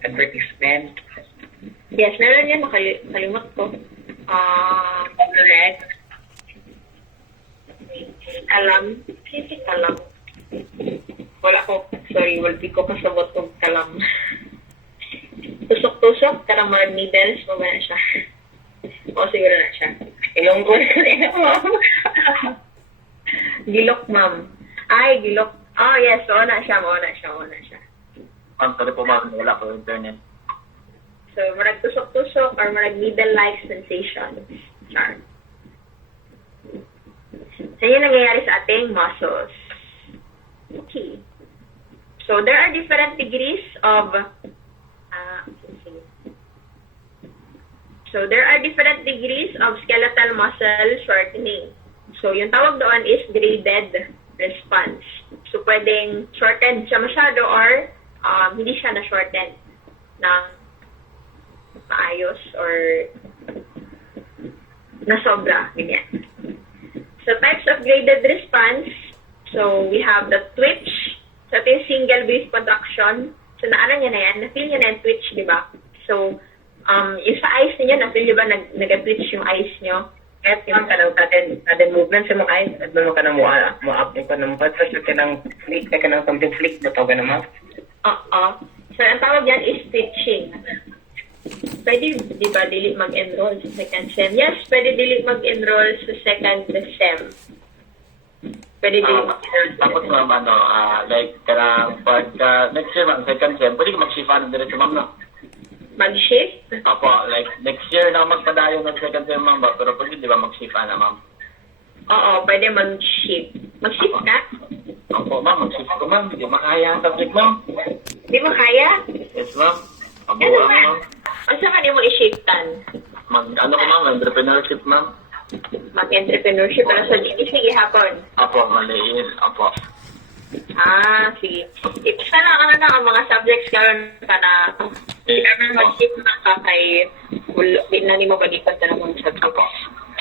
advertisement. Yes, naroon yan. Nakalimot ko. Correct. Alam. Sisik alam. Wala ko, sorry, wala di ko kasabot og kalam. Tusok-tusok, kanang mga needles, mo ba na siya? O, siguro na siya. Ilonggo na ma'am. Gilok, ma'am. Ay, gilok. Oh, yes, oo na siya. Ma'am, sorry po ma'am, wala po internet. So, marag tusok-tusok or marag needle-like sensation. Char. So, yun nangyayari sa ating muscles. Okay. So, there are different degrees of skeletal muscle shortening. So, yung tawag doon is graded response. So, pwedeng shortened siya masyado or hindi siya na-shorten ng maayos or na sobra. Ganyan. So, types of graded response. So, we have the twitch. So, ito yung single brief contraction. So, naanan niya na yan. Na-feel niya na yung twitch, di ba? So, yung sa eyes niyo, na-feel niyo ba nag-twitch yung eyes niyo? Kahit yung kanang movement sa mga eyes, at mo ka na mo-up yung kanang patas, yung kanang flick, na kanang something flick, na tawag na ma'am. Oo. So, ang tawag yan is twitching. Pwede, di ba, dili mag-enroll sa second SEM? Yes, pwede dili mag-enroll sa second SEM. Pwede dili mag-enroll sa Tapos ma'am, like, karang pagka next year ma'am, second sem, pwede ka mag-shifa ng diretso ma'am, no? mag-shift. Opo, like, next year na magpadayo ng second sem ma'am ba, pero pwede di ba mag-shifa na ma'am? Oo, pwede mag-shift. Mag-shift ka? Opo ma'am, mag-shifa ko ma'am, hindi makaya ang subject ma'am. Di mo kaya? Yes ma'am, Ano abuang ba? ma'am. Ano sa kanil mo i-shiftan? Ano ko ma'am, entrepreneurship ma'am. Mag-entrepreneurship para sa sige hapon. Opo, maliin, opo. Sige. Isa lang ang mga subjects karon ka na kailangan mag-shift na ka kay di na ni mo bagikon ta ng mga subjects. Opo.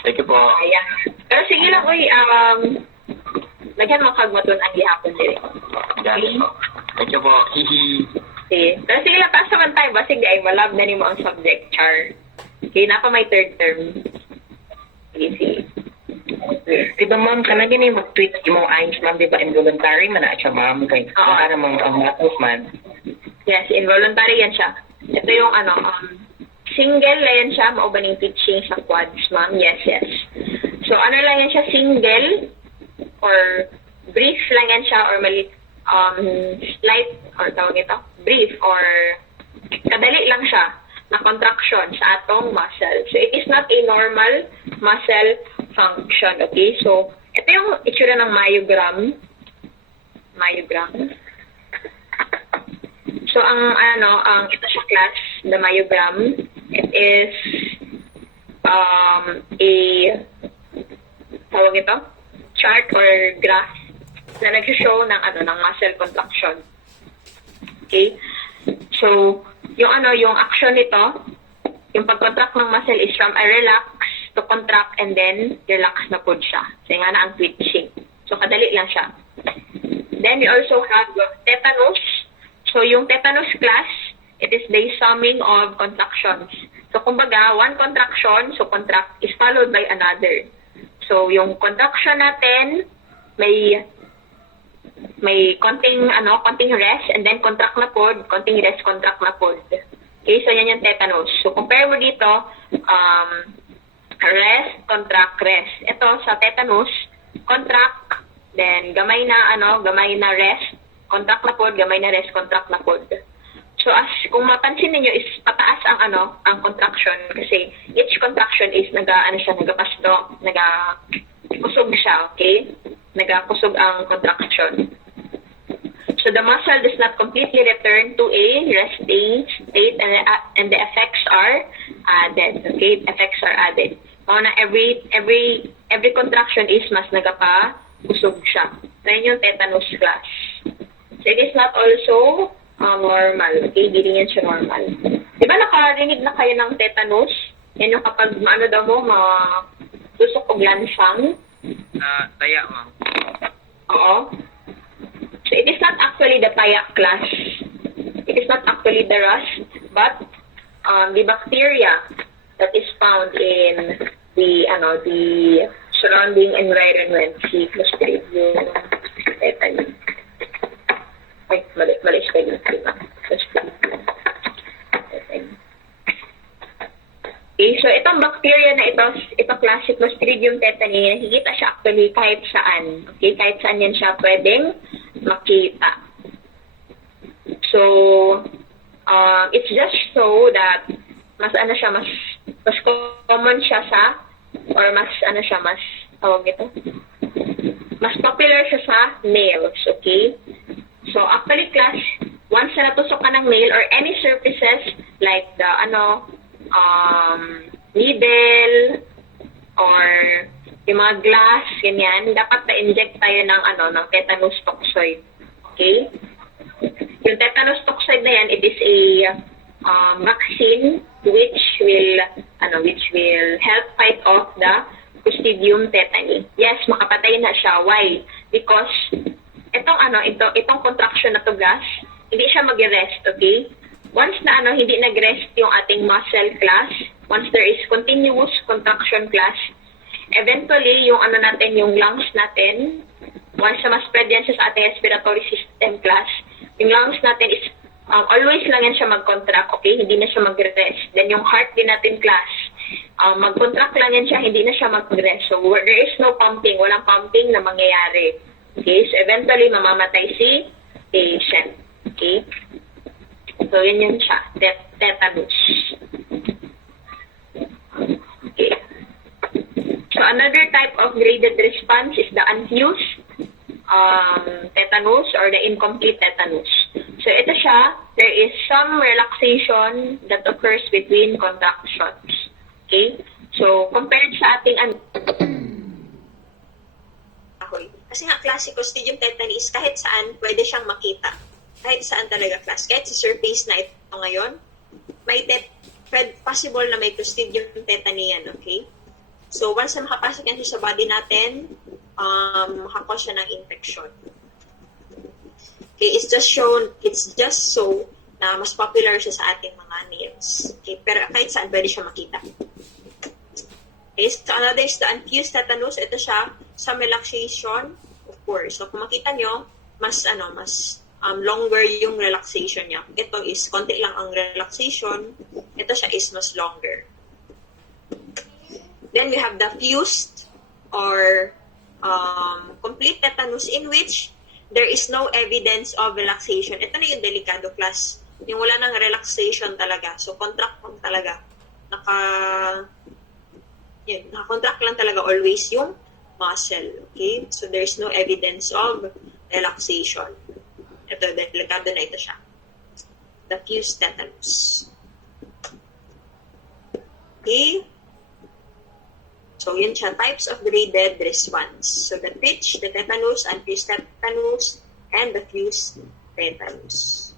Thank you po. Kaya. Pero sige lang, uy, lagyan mo kagmatun ang gihapon dire. Yan. Thank you po. Hihi. Okay. Pero sige lang, pass naman tayo. Basig di ay malab na ni mo ang subject, Char. Okay, na pa may third term. Sige. Di ba ma'am, kanang gini mag-tweet yung eyes ma'am, di ba involuntary man na siya ma'am, kay para mong ang matos man. Yes, involuntary yan siya. Ito yung single lang yan siya, maubaning pitching sa quads, ma'am. Yes. So, ano lang yan siya, single or brief lang yan siya or mali, slight, or tawag ito, brief or kadali lang siya na contraction sa atong muscle. So, it is not a normal muscle function, okay? So, ito yung itsura ng myogram. So, ang ito sa class, the myogram, it is tawag ito, chart or graph na nag-show ng muscle contraction. Okay? So, yung action nito, yung pag-contract ng muscle is from a relax to contract and then relax na po siya. So, nga na ang twitching. So, kadali lang siya. Then, we also have tetanus. So, yung tetanus class, it is the summing of contractions. So, kumbaga, one contraction, so contract is followed by another. So, yung contraction natin, may konting rest, and then contract na pod, konting rest, contract na pod. Okay, so yan yung tetanus. So, compare mo dito, rest, contract, rest. Ito, sa tetanus, contract, then gamay na rest, contract na pod, gamay na rest, contract na pod. So, as kung mapansin niyo is pataas ang contraction kasi each contraction is nagakusog siya, okay? Nagakusog ang contraction. So, the muscle does not completely return to a resting state and the effects are added, okay? Effects are added. Na every contraction is mas nagapakusog siya. So, yun yung tetanus class. So, it is not also normal. Okay, hindi yan siya normal. Diba nakarinig na kayo ng tetanus? Yan yung kapag tusok o lansang. Taya, ma'am. Oo. So, it is not actually the taya class. It is not actually the rust, but the bacteria that is found in the surrounding environment. Si Clostridium tetanus. Ay, mali spelling. Okay, so itong bacteria na ito classic Clostridium tetani, nakikita siya actually kahit saan. Okay, kahit saan yan siya pwedeng makita. So, it's just so that mas common siya sa, or mas tawag ito, mas popular siya sa males, okay? So, actually class, once na natusok ka ng nail or any surfaces like the needle or yung mga glass, ganyan, dapat na-inject tayo ng tetanus toxoid. Okay? Yung tetanus toxoid na yan, it is a vaccine which will help fight off the Clostridium tetani. Yes, makapatay na siya. Why? Because itong contraction na to gas, hindi siya mag-rest, okay? Once na hindi nag-rest yung ating muscle class, once there is continuous contraction class, eventually yung yung lungs natin, once na ma-spread yan siya sa ating respiratory system class, yung lungs natin is always lang yan siya mag-contract, okay? Hindi na siya mag-rest. Then yung heart din natin class, mag-contract lang yan siya, hindi na siya mag-rest. So there is no pumping, walang pumping na mangyayari. Okay? So eventually mamamatay si patient. Okay? So, yun siya. Tetanus. Okay. So, another type of graded response is the unfused tetanus or the incomplete tetanus. So, ito siya. There is some relaxation that occurs between contractions. Okay? So, compared sa ating kasi nga classic Clostridium tetani is kahit saan pwede siyang makita. Kahit saan talaga class. Kahit sa surface na ito ngayon, may possible na may Clostridium tetani yan, okay? So, once na makapasok yan sa body natin, makakos siya ng infection. Okay, it's just so na mas popular siya sa ating mga nails. Okay, pero kahit saan pwede siya makita. Okay, so another is the unfused tetanus. Ito siya, some relaxation, of course. So, kung makita nyo, mas longer yung relaxation niya. Ito is, konti lang ang relaxation. Ito siya is mas longer. Then we have the fused or complete tetanus in which there is no evidence of relaxation. Ito na yung delikado class. Yung wala nang relaxation talaga. So, contract lang talaga. Naka-contract lang talaga always yung muscle. Okay? So, there is no evidence of relaxation. Ito, delikado na ito siya. The fused tetanus. Okay? So, yun siya. Types of graded response. So, the twitch, the tetanus, unfused tetanus, and the fused tetanus.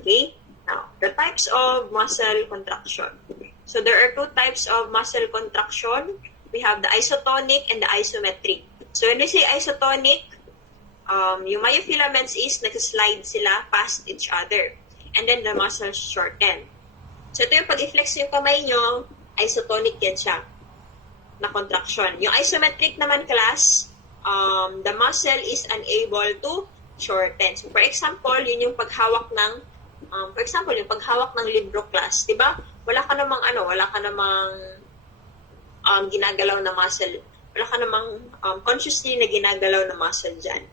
Okay? Now, the types of muscle contraction. So, there are two types of muscle contraction. We have the isotonic and the isometric. So, when we say isotonic, yung myofilaments is nag-slide sila past each other. And then the muscles shorten. So, ito yung pag-flex yung kamay nyo, isotonic yan siya na contraction. Yung isometric naman class, the muscle is unable to shorten. So, for example, yun yung paghawak ng libro class. Diba? Wala ka namang ginagalaw na muscle. Wala ka namang consciously na ginagalaw na muscle dyan.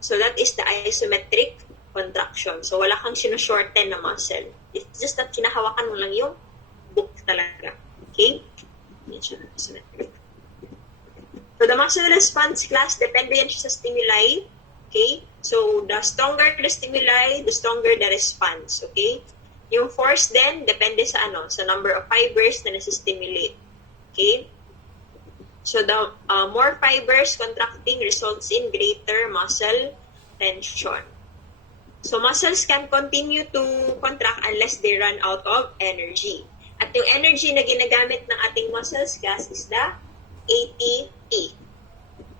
So, that is the isometric contraction. So, wala kang sinushorten na muscle. It's just that kinahawakan mo lang yung book talaga. Okay? Isometric. So, the muscle response class, depende yan sa stimuli. Okay? So, the stronger the stimuli, the stronger the response. Okay? Yung force then, depende sa number of fibers na nasi-stimulate. Okay? So, the more fibers contracting results in greater muscle tension. So, muscles can continue to contract unless they run out of energy. At yung energy na ginagamit ng ating muscles gas is the ATP.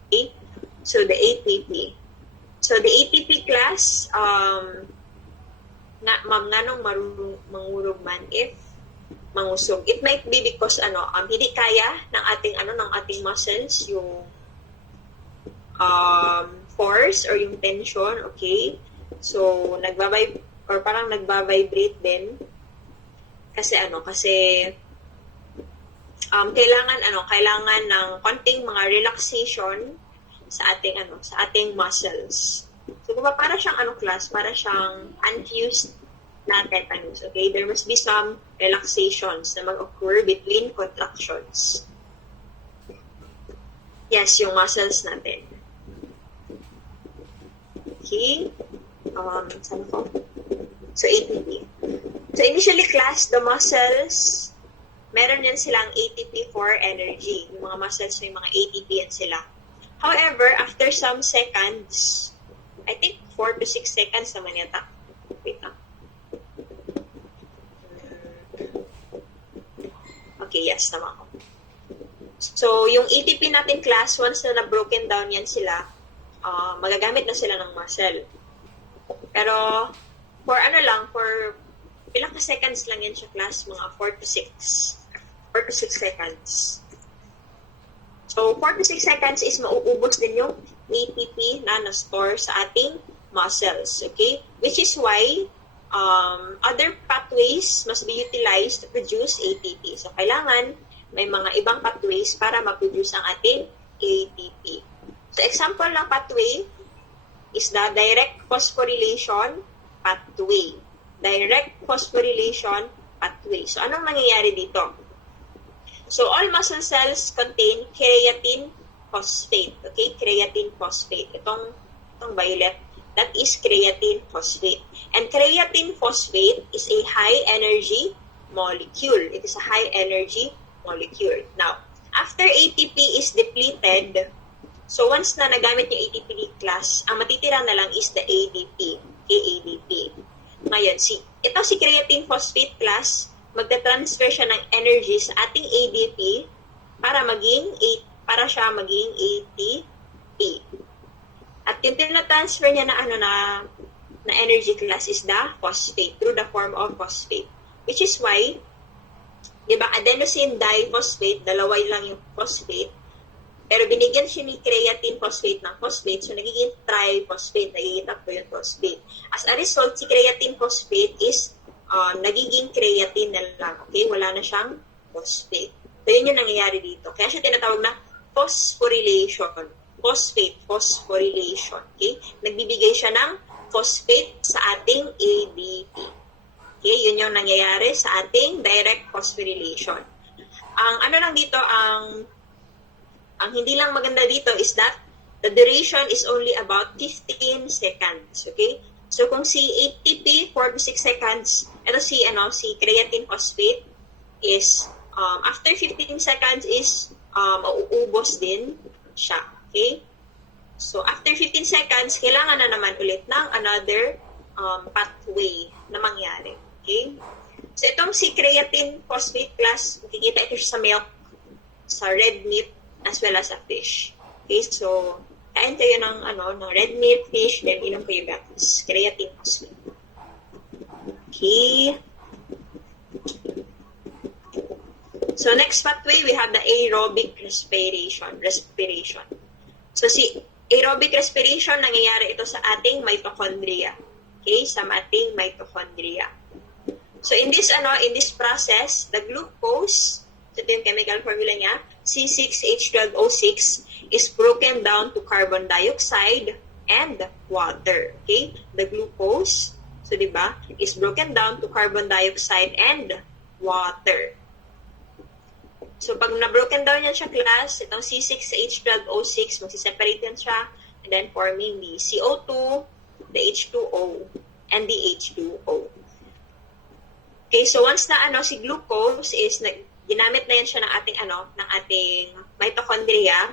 Okay? So, the ATP. So, the ATP class, ma'am, nganong mangurog man if mangusog. It might be because hindi kaya ng ating muscles yung force or yung tension, okay? So, nagba-vibrate din. Kasi kailangan ng konting mga relaxation sa ating muscles. So, para siyang para siyang unfused na tetanus. Okay? There must be some relaxations na mag-occur between contractions. Yes, yung muscles natin. Okay? Saan ko? So, ATP. So, initially class, the muscles, meron yan silang ATP for energy. Yung mga muscles, may mga ATP yan sila. However, after some seconds, I think 4 to 6 seconds naman yata. Wait lang. Okay, yes, naman ako. So, yung ATP natin class, once na na-broken down yan sila, magagamit na sila ng muscle. Pero, for ilang seconds lang yan siya class, mga 4 to 6 seconds. So, 4 to 6 seconds is mauubos din yung ATP na na-store sa ating muscles, okay? Which is why, other pathways must be utilized to produce ATP. So, kailangan may mga ibang pathways para ma-produce ang ating ATP. So, example ng pathway is the direct phosphorylation pathway. Direct phosphorylation pathway. So, anong nangyayari dito? So, all muscle cells contain creatine phosphate. Okay? Creatine phosphate. Itong violet, that is creatine phosphate. And creatine phosphate is a high energy molecule. It is a high energy molecule. Now, after ATP is depleted, so once na nagamit yung ATP class, ang matitira na lang is the ADP. ADP. Ngayon, si creatine phosphate class, magta-transfer siya ng energy sa ating ADP para siya maging ATP. At yung tina-transfer niya na energy class is the phosphate through the form of phosphate. Which is why, diba, adenosine diphosphate, dalawa lang yung phosphate, pero binigyan siya ni creatine phosphate ng phosphate, so nagiging triphosphate, nagiging tatlo yung phosphate. As a result, si creatine phosphate is nagiging creatine na lang, okay? Wala na siyang phosphate. So, yun yung nangyayari dito. Kaya siya tinatawag na phosphorylation. Phosphorylation, okay? Nagbibigay siya ng phosphate sa ating ADP. Okay, yun yung nangyayari sa ating direct phosphorylation. Ang hindi lang maganda dito is that the duration is only about 15 seconds. Okay? So, kung si ATP, 4 to 6 seconds, ito si creatine phosphate is, after 15 seconds is, mauubos din siya. Okay? So, after 15 seconds, kailangan na naman ulit ng another pathway na mangyari. Okay? So, itong si creatine phosphate class, makikita ito siya sa milk, sa red meat, as well as a fish. Okay, so, kain kayo ng red meat, fish, then inom kayo gatas. Creatine phosphate. Okay. So, next pathway, we have the aerobic respiration. So, si aerobic respiration, nangyayari ito sa ating mitochondria. Okay, sa ating mitochondria. So, in this process, the glucose, so ito yung chemical formula niya, C6H12O6 is broken down to carbon dioxide and water. Okay? The glucose, so diba, is broken down to carbon dioxide and water. So, pag na-broken down yan siya, class, itong C6H12O6, magsiseparate yan siya, and then forming the CO2, the H2O, and the H2O. Okay, so once na si glucose is ginamit na yan siya ng ating mitochondria,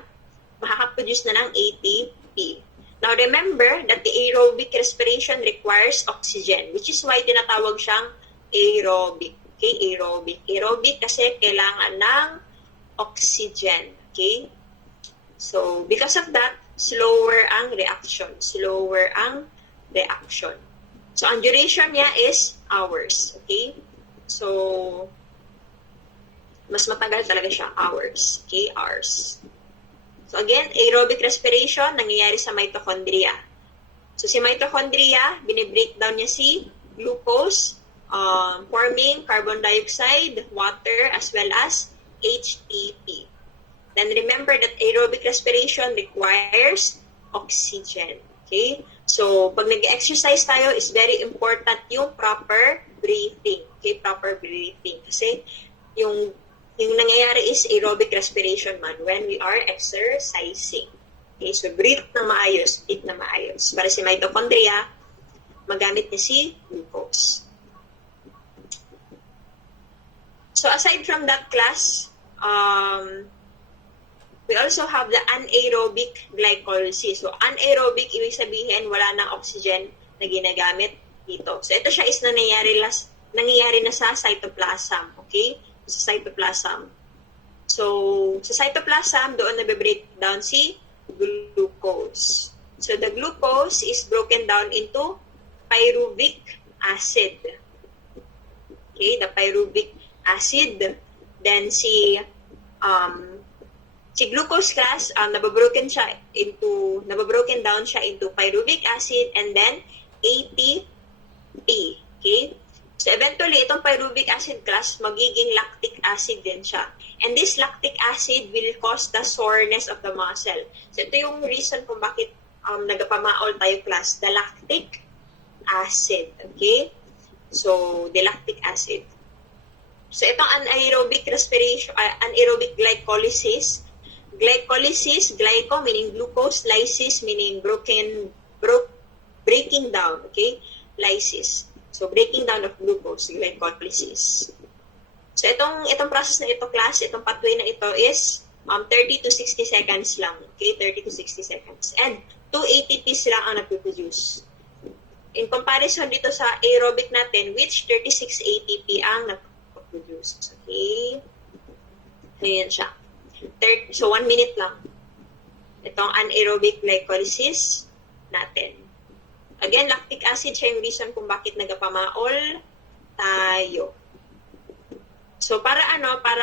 makakaproduce na ng ATP. Now, remember that the aerobic respiration requires oxygen, which is why tinatawag siyang aerobic. Okay, aerobic. Aerobic kasi kailangan ng oxygen. Okay? So, because of that, slower ang reaction. So, ang duration niya is hours. Okay? So, mas matagal talaga siya, hours. Okay, hours. So again, aerobic respiration, nangyayari sa mitochondria. So si mitochondria, binibreak down niya si glucose, forming carbon dioxide, water, as well as ATP. Then remember that aerobic respiration requires oxygen. Okay? So, pag nag-exercise tayo, is very important yung proper breathing. Okay? Proper breathing. Kasi, yung nangyayari is aerobic respiration man when we are exercising. Okay? So, breathe na maayos. Breathe na maayos. Para si mitochondria, magamit niya si glucose. So, aside from that class, we also have the anaerobic glycolysis. So, anaerobic, ibig sabihin, wala nang oxygen na ginagamit dito. So, ito siya is nangyayari na sa cytoplasm. Okay? Sa cytoplasm. So, sa cytoplasm, doon nabe-break down si glucose. So, the glucose is broken down into pyruvic acid. Okay? The pyruvic acid. Then, si glucose class, nababroken down siya into pyruvic acid and then ATP. Okay? So, eventually, itong pyruvic acid class, magiging lactic acid din siya. And this lactic acid will cause the soreness of the muscle. So, ito yung reason kung bakit nagpamaol tayo class, the lactic acid. Okay? So, the lactic acid. So, itong anaerobic respiration, anaerobic glycolysis, glyco meaning glucose, lysis meaning breaking down, okay? Lysis. So, breaking down of glucose, glycolysis. So, itong process na ito, class, itong pathway na ito is 30 to 60 seconds lang, okay? 30 to 60 seconds. And 2 ATPs lang ang nagpo-produce. In comparison dito sa aerobic natin, which 36 ATP ang nagpo-produce, okay? Ayan siya. So, 1 minute lang. Itong anaerobic glycolysis natin. Again, lactic acid siya yung reason kung bakit nagpamaol tayo. So, para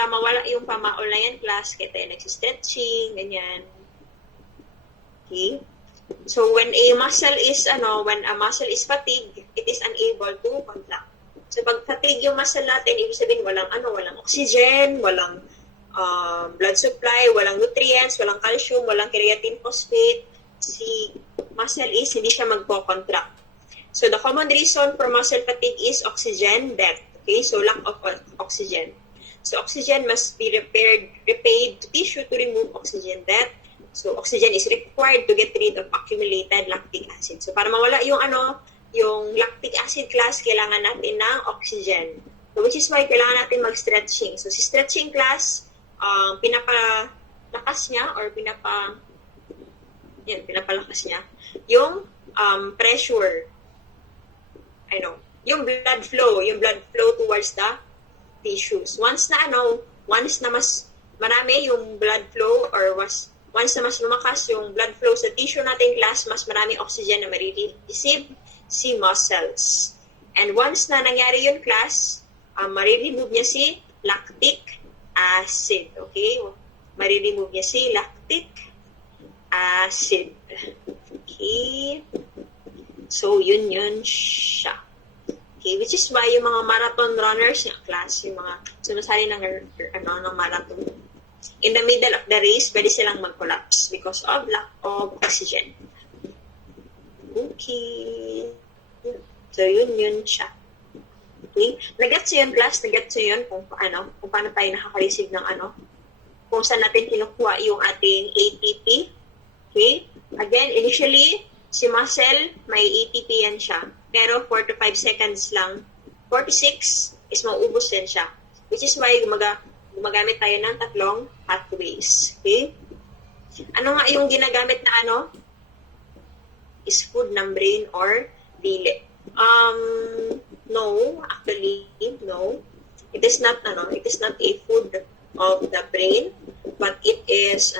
mawala yung pamaol na yan, class, kaya tayo nagsistretching, ganyan. Okay? So, when a muscle is fatigued, it is unable to contract. So, pag fatigue yung muscle natin, ibig sabihin walang oxygen, walang blood supply, walang nutrients, walang calcium, walang creatine phosphate, si muscle is hindi siya magpo-contract. So, the common reason for muscle fatigue is oxygen debt. Okay? So, lack of oxygen. So, oxygen must be repaid to tissue to remove oxygen debt. So, oxygen is required to get rid of accumulated lactic acid. So, para mawala yung lactic acid class, kailangan natin ng oxygen. So, which is why kailangan natin mag-stretching. So, si stretching class, pinapalakas niya or pinapalakas niya yung pressure, yung blood flow towards the tissues. Once na mas marami yung blood flow or once na mas lumakas yung blood flow sa tissue natin, class, mas maraming oxygen na marireceive si muscles. And once na nangyari yun, class, mariremove niya si lactic acid. Okay? Mariremove niya si lactic acid. Okay? So, yun siya. Okay? Which is why yung mga marathon runners na class, yung mga sumasali ng marathon, in the middle of the race, pwede silang mag-collapse because of lack of oxygen. Okay. So, yun siya. Okay? Nag-gets yun, class. Nag-gets yun kung paano tayo nakaka-receive ng kung saan natin kinukuha yung ating ATP. Okay? Again, initially, si muscle, may ATP yan siya. Pero 4 to 5 seconds lang, 4 to 6 is mauubos din siya. Which is why gumagamit tayo ng tatlong pathways. Okay? Ano nga yung ginagamit na is food ng brain or dili? No, actually, no. It is not a food of the brain, but it is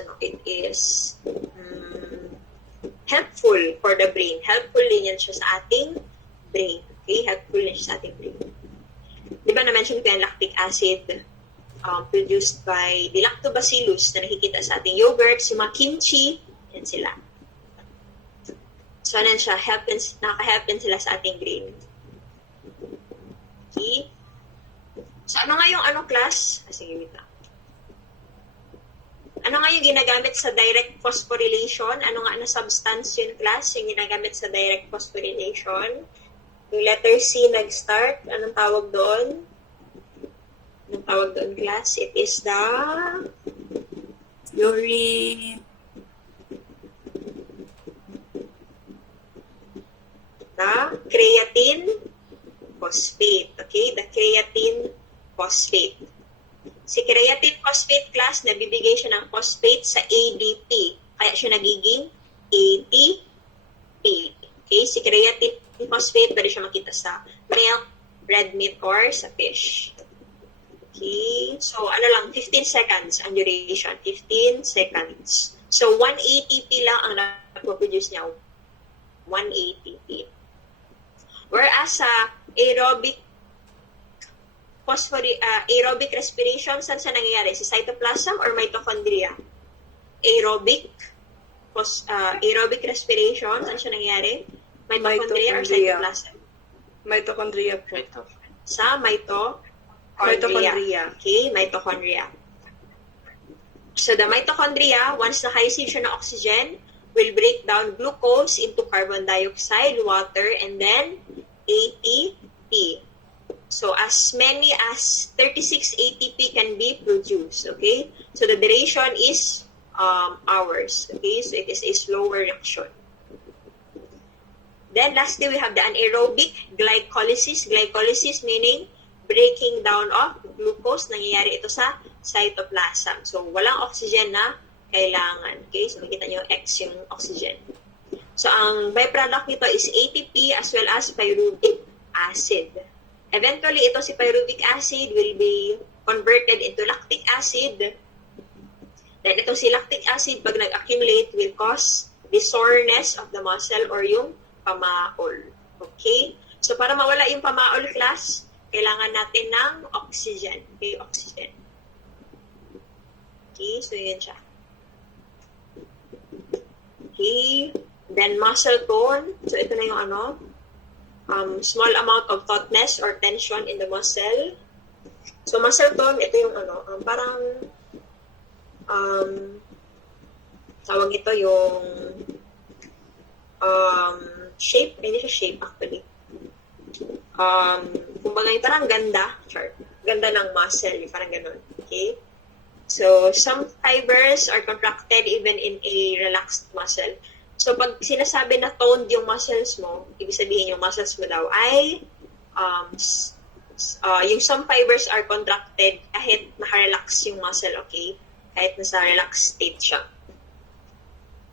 helpful for the brain. Helpful din yan siya sa ating brain. Okay? Helpful din siya sa ating brain. Di ba na-mention ko yung lactic acid produced by the lactobacillus na nakikita sa ating yogurt, yung mga kimchi, yan sila. So, ano siya, nakaka-help din sila sa ating brain. Okay? So, ano nga yung anong class? Sige, wait lang. Ano nga yung ginagamit sa direct phosphorylation? Ano nga substance yun, class? Yung ginagamit sa direct phosphorylation? Yung letter C nag-start. Anong tawag doon? Anong tawag doon, class? It is the creatine phosphate. Okay? The creatine phosphate. Si creatine phosphate, class, nabibigay siya ng phosphate sa ADP. Kaya siya nagiging ATP. Okay? Si creatine phosphate, pwede siya makita sa milk, red meat, or sa fish. Okay? So, ano lang, 15 seconds ang duration. 15 seconds. So, 1 ATP lang ang napoproduce niya. 1 ATP. Whereas sa aerobic aerobic respiration, saan siya nangyayari? Sa cytoplasm or mitochondria? Aerobic respiration, saan siya nangyayari? Mitochondria or cytoplasm? Mitochondria po. Sa mitochondria. Okay, mitochondria. So the mitochondria, once na-high siya ng oxygen, will break down glucose into carbon dioxide, water, and then ATP. So as many as 36 ATP can be produced, okay? So the duration is hours, okay? So it is a slower reaction. Then lastly, we have the anaerobic glycolysis. Glycolysis meaning breaking down of glucose. Nangyayari ito sa cytoplasm. So walang oxygen na kailangan, okay? So makita nyo X yung oxygen. So ang byproduct nito is ATP as well as pyruvic acid. Eventually, ito si pyruvic acid will be converted into lactic acid. Then, ito si lactic acid, pag nag-accumulate, will cause the soreness of the muscle or yung pamaol. Okay? So, para mawala yung pamaol, class, kailangan natin ng oxygen. Okay? Oxygen. Okay? So, yun siya. Okay? Then, muscle tone. So, ito na yung small amount of tautness or tension in the muscle. So, muscle tone, ito yung parang tawag ito yung shape, hindi siya shape actually. Kumbaga yung parang ganda, ganda ng muscle, yung parang ganun. Okay? So, some fibers are contracted even in a relaxed muscle. So, pag sinasabi na toned yung muscles mo, ibig sabihin yung muscles mo daw ay yung some fibers are contracted kahit naka-relax yung muscle, okay? Kahit nasa relaxed state siya.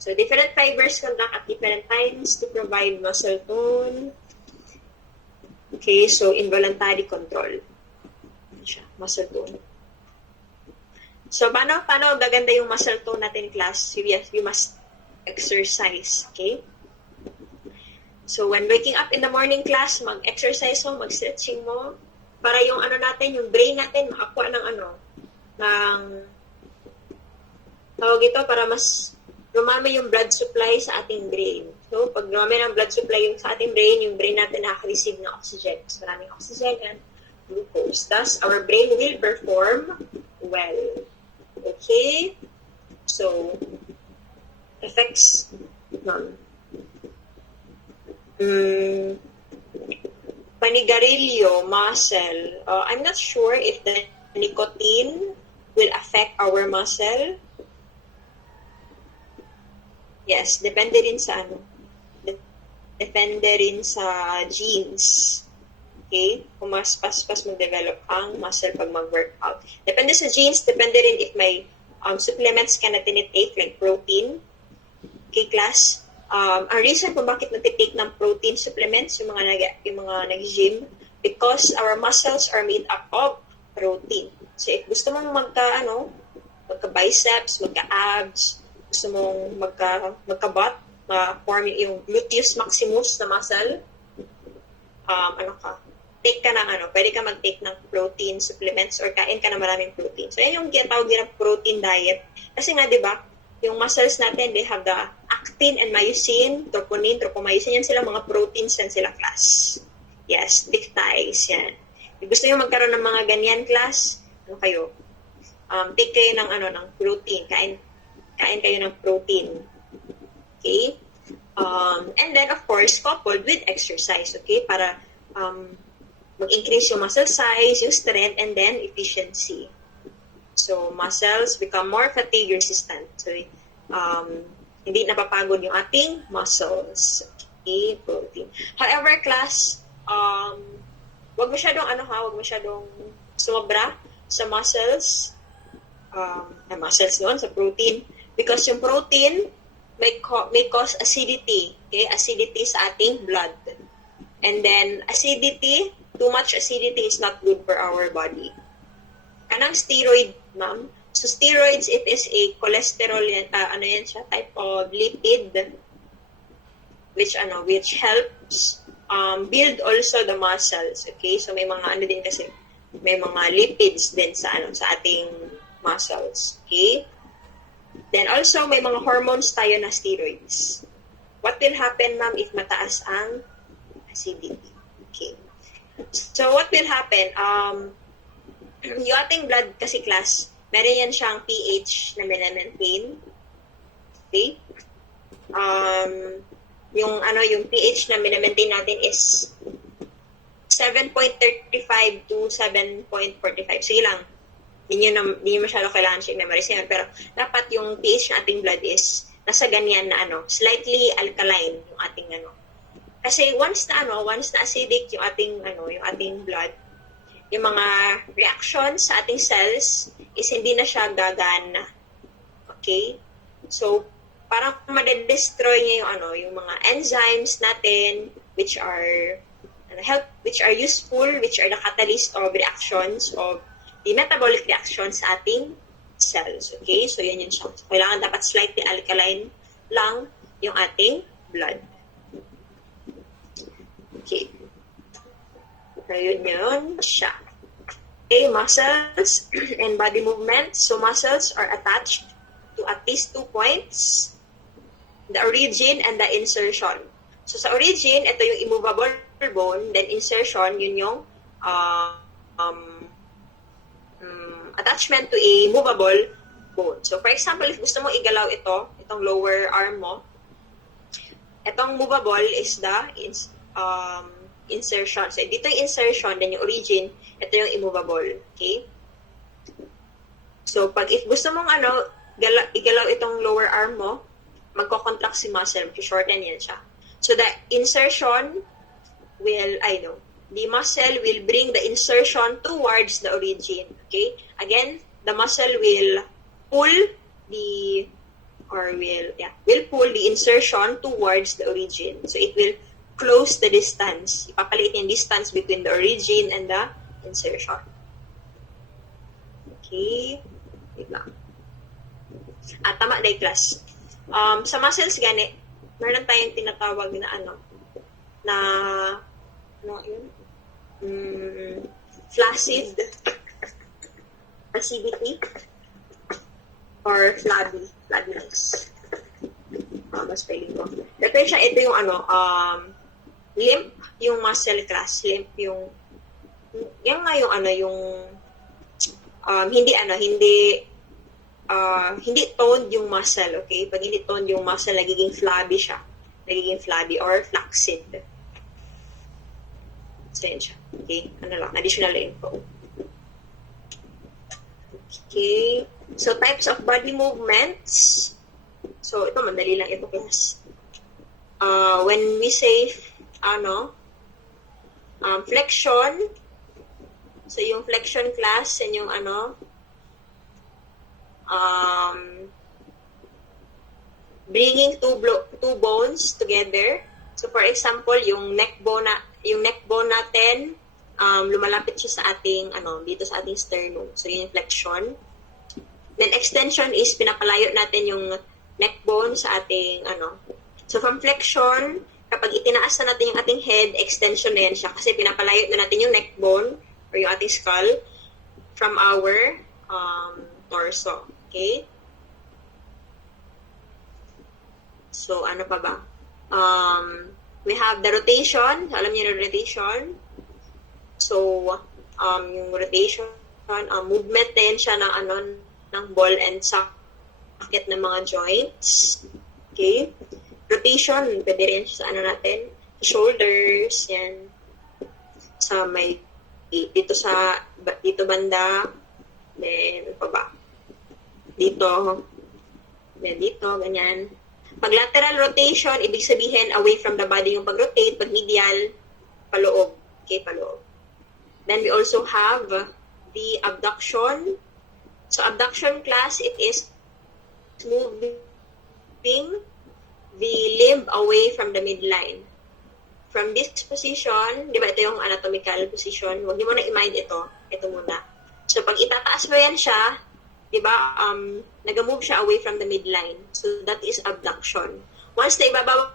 So, different fibers contract at different times to provide muscle tone. Okay, so involuntary control. Siya, muscle tone. So, paano gaganda yung muscle tone natin, class? You must exercise, okay? So, when waking up in the morning, class, mag-exercise mo, mag-stretching mo, para yung yung brain natin, makakuha ng tawag ito, para mas lumami yung blood supply sa ating brain. So, pag lumami ng blood supply yung sa ating brain, yung brain natin nakaka-receive ng oxygen. So, maraming oxygen and glucose. Thus, our brain will perform well. Okay? So, effects panigarilyo, muscle. I'm not sure if the nicotine will affect our muscle. Yes, depende rin sa genes. Okay? Kung mas pas mag-develop ang muscle pag mag-workout. Depende sa genes, depende rin if may supplements ka na tinitake like protein. Okay, class? Ang reason kung bakit nagtitake ng protein supplements yung mga nag-gym, because our muscles are made up of protein. So, if gusto mong magka-biceps, magka-abs, gusto mong magka-butt, ma-form yung gluteus maximus na muscle, take ka ng pwede ka mag-take ng protein supplements or kain ka ng maraming protein. So, yan yung tinatawag din ng protein diet. Kasi nga, di ba, yung muscles natin, they have the actin and myosin, troponin, tropomyosin, yan sila mga proteins, yan sila class. Yes, thick thighs, yan. If gusto nyo magkaroon ng mga ganyan class, ano kayo? Take kayo ng, ng protein, kain kayo ng protein. Okay? And then, of course, coupled with exercise, okay? Para mag-increase yung muscle size, yung strength, and then efficiency. So, muscles become more fatigue resistant. So, hindi napapagod yung ating muscles. Okay, protein. However, class, wag masyadong sumobra sa muscles, sa protein. Because yung protein may cause acidity. Okay, acidity sa ating blood. And then, too much acidity is not good for our body. Kanang steroid, ma'am. So, steroids, it is a cholesterol, type of lipid, which helps build also the muscles. Okay? So, may mga may mga lipids din sa ating muscles. Okay? Then also, may mga hormones tayo na steroids. What will happen, ma'am, if mataas ang acidity? Okay. So, what will happen? Yung ating blood kasi class, meron yan siyang pH na minamaintain. Okay? Yung pH na minamaintain natin is 7.35 to 7.45. Sige lang. Hindi nyo masyado kailangan siya memorize yan. Pero dapat yung pH ng ating blood is nasa ganyan na slightly alkaline yung ating Kasi once na acidic yung ating blood, yung mga reactions sa ating cells is hindi na siya gagana. Okay? So, parang madedestroy niya yung mga enzymes natin which are useful, which are the catalyst of reactions of the metabolic reactions sa ating cells. Okay? So, yun siya. So, kailangan dapat slightly alkaline lang yung ating blood. Okay. So, yun siya. Okay, muscles and body movements. So, muscles are attached to at least 2 points. The origin and the insertion. So, sa origin, ito yung immovable bone. Then, insertion, yun yung attachment to a movable bone. So, for example, if gusto mo igalaw itong lower arm mo, itong movable is the insertion. So, dito yung insertion, then yung origin, ito yung immovable. Okay? So, if gusto mong igalaw itong lower arm mo, magko-contract si muscle, shorten yan siya. So, the insertion the muscle will bring the insertion towards the origin. Okay? Again, the muscle will pull the insertion towards the origin. So, it will close the distance. Ipapalit yung distance between the origin and the insertion. Okay. Wait lang. Tama day class. Sa muscles gani, meron tayong tinatawag na flaccid acidity or flabbiness. Mas pwedeng ko. Depende siya, ito yung limp yung muscle class, limp yung hindi toned yung muscle, okay? Pag hindi toned yung muscle, nagiging flabby siya. Nagiging flabby or flaccid. So, yun siya. Okay? Additional info. Okay. So, types of body movements. So, ito, madali lang ito, class. When we say, flexion, so yung flexion class, and yung bringing two bones together. So, for example, yung neck bone natin, lumalapit siya sa ating, dito sa ating sternum. So, yun yung flexion. Then, extension is pinapalayo natin yung neck bone sa ating, So, from flexion, kapag itinaas na natin yung ating head, extension na yan siya. Kasi pinapalayo na natin yung neck bone or yung ating skull from our torso. Okay? So, ano pa ba? We have the rotation. Alam niyo yung rotation? So, yung rotation, movement din siya ng, ng ball and socket ng mga joints. Okay? Rotation, pwede rin siya sa natin, shoulders, yan. Sa may, dito banda, then, ano pa ba? Dito, ganyan. Pag lateral rotation, ibig sabihin, away from the body yung pag-rotate. Pag medial, paloob. Okay, paloob. Then we also have the abduction. So, abduction class, it is moving the limb away from the midline. From this position, di ba ito yung anatomical position, huwag niyo muna i-mind ito. Ito muna. So, pag itataas mo yan siya, di ba, nag-move siya away from the midline. So, that is abduction. Once na ibababa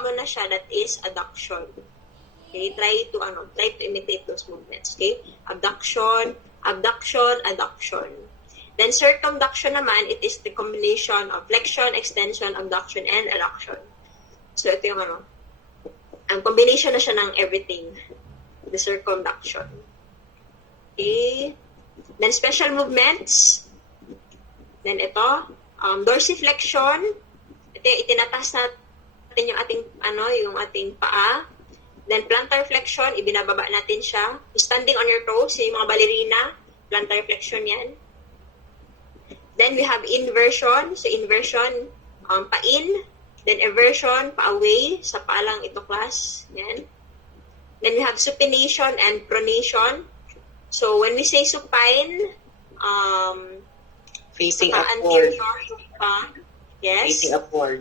mo na siya, that is adduction. Okay? Try to imitate those movements. Okay? Abduction, adduction. Then, circumduction naman, it is the combination of flexion, extension, abduction, and adduction. So, ito yung ang combination na siya ng everything. The circumduction. Okay. Then, special movements. Then, ito, dorsiflexion. Ito, itinatas natin yung ating paa. Then, plantar flexion, ibinababa natin siya. Standing on your toes, yung mga ballerina, plantar flexion yan. Then, we have inversion. So, inversion, pa-in. Then, eversion, pa-away. Sa paa lang ito, class. Yan. Then, we have supination and pronation. So, when we say supine, facing upward. Yes. Facing upward.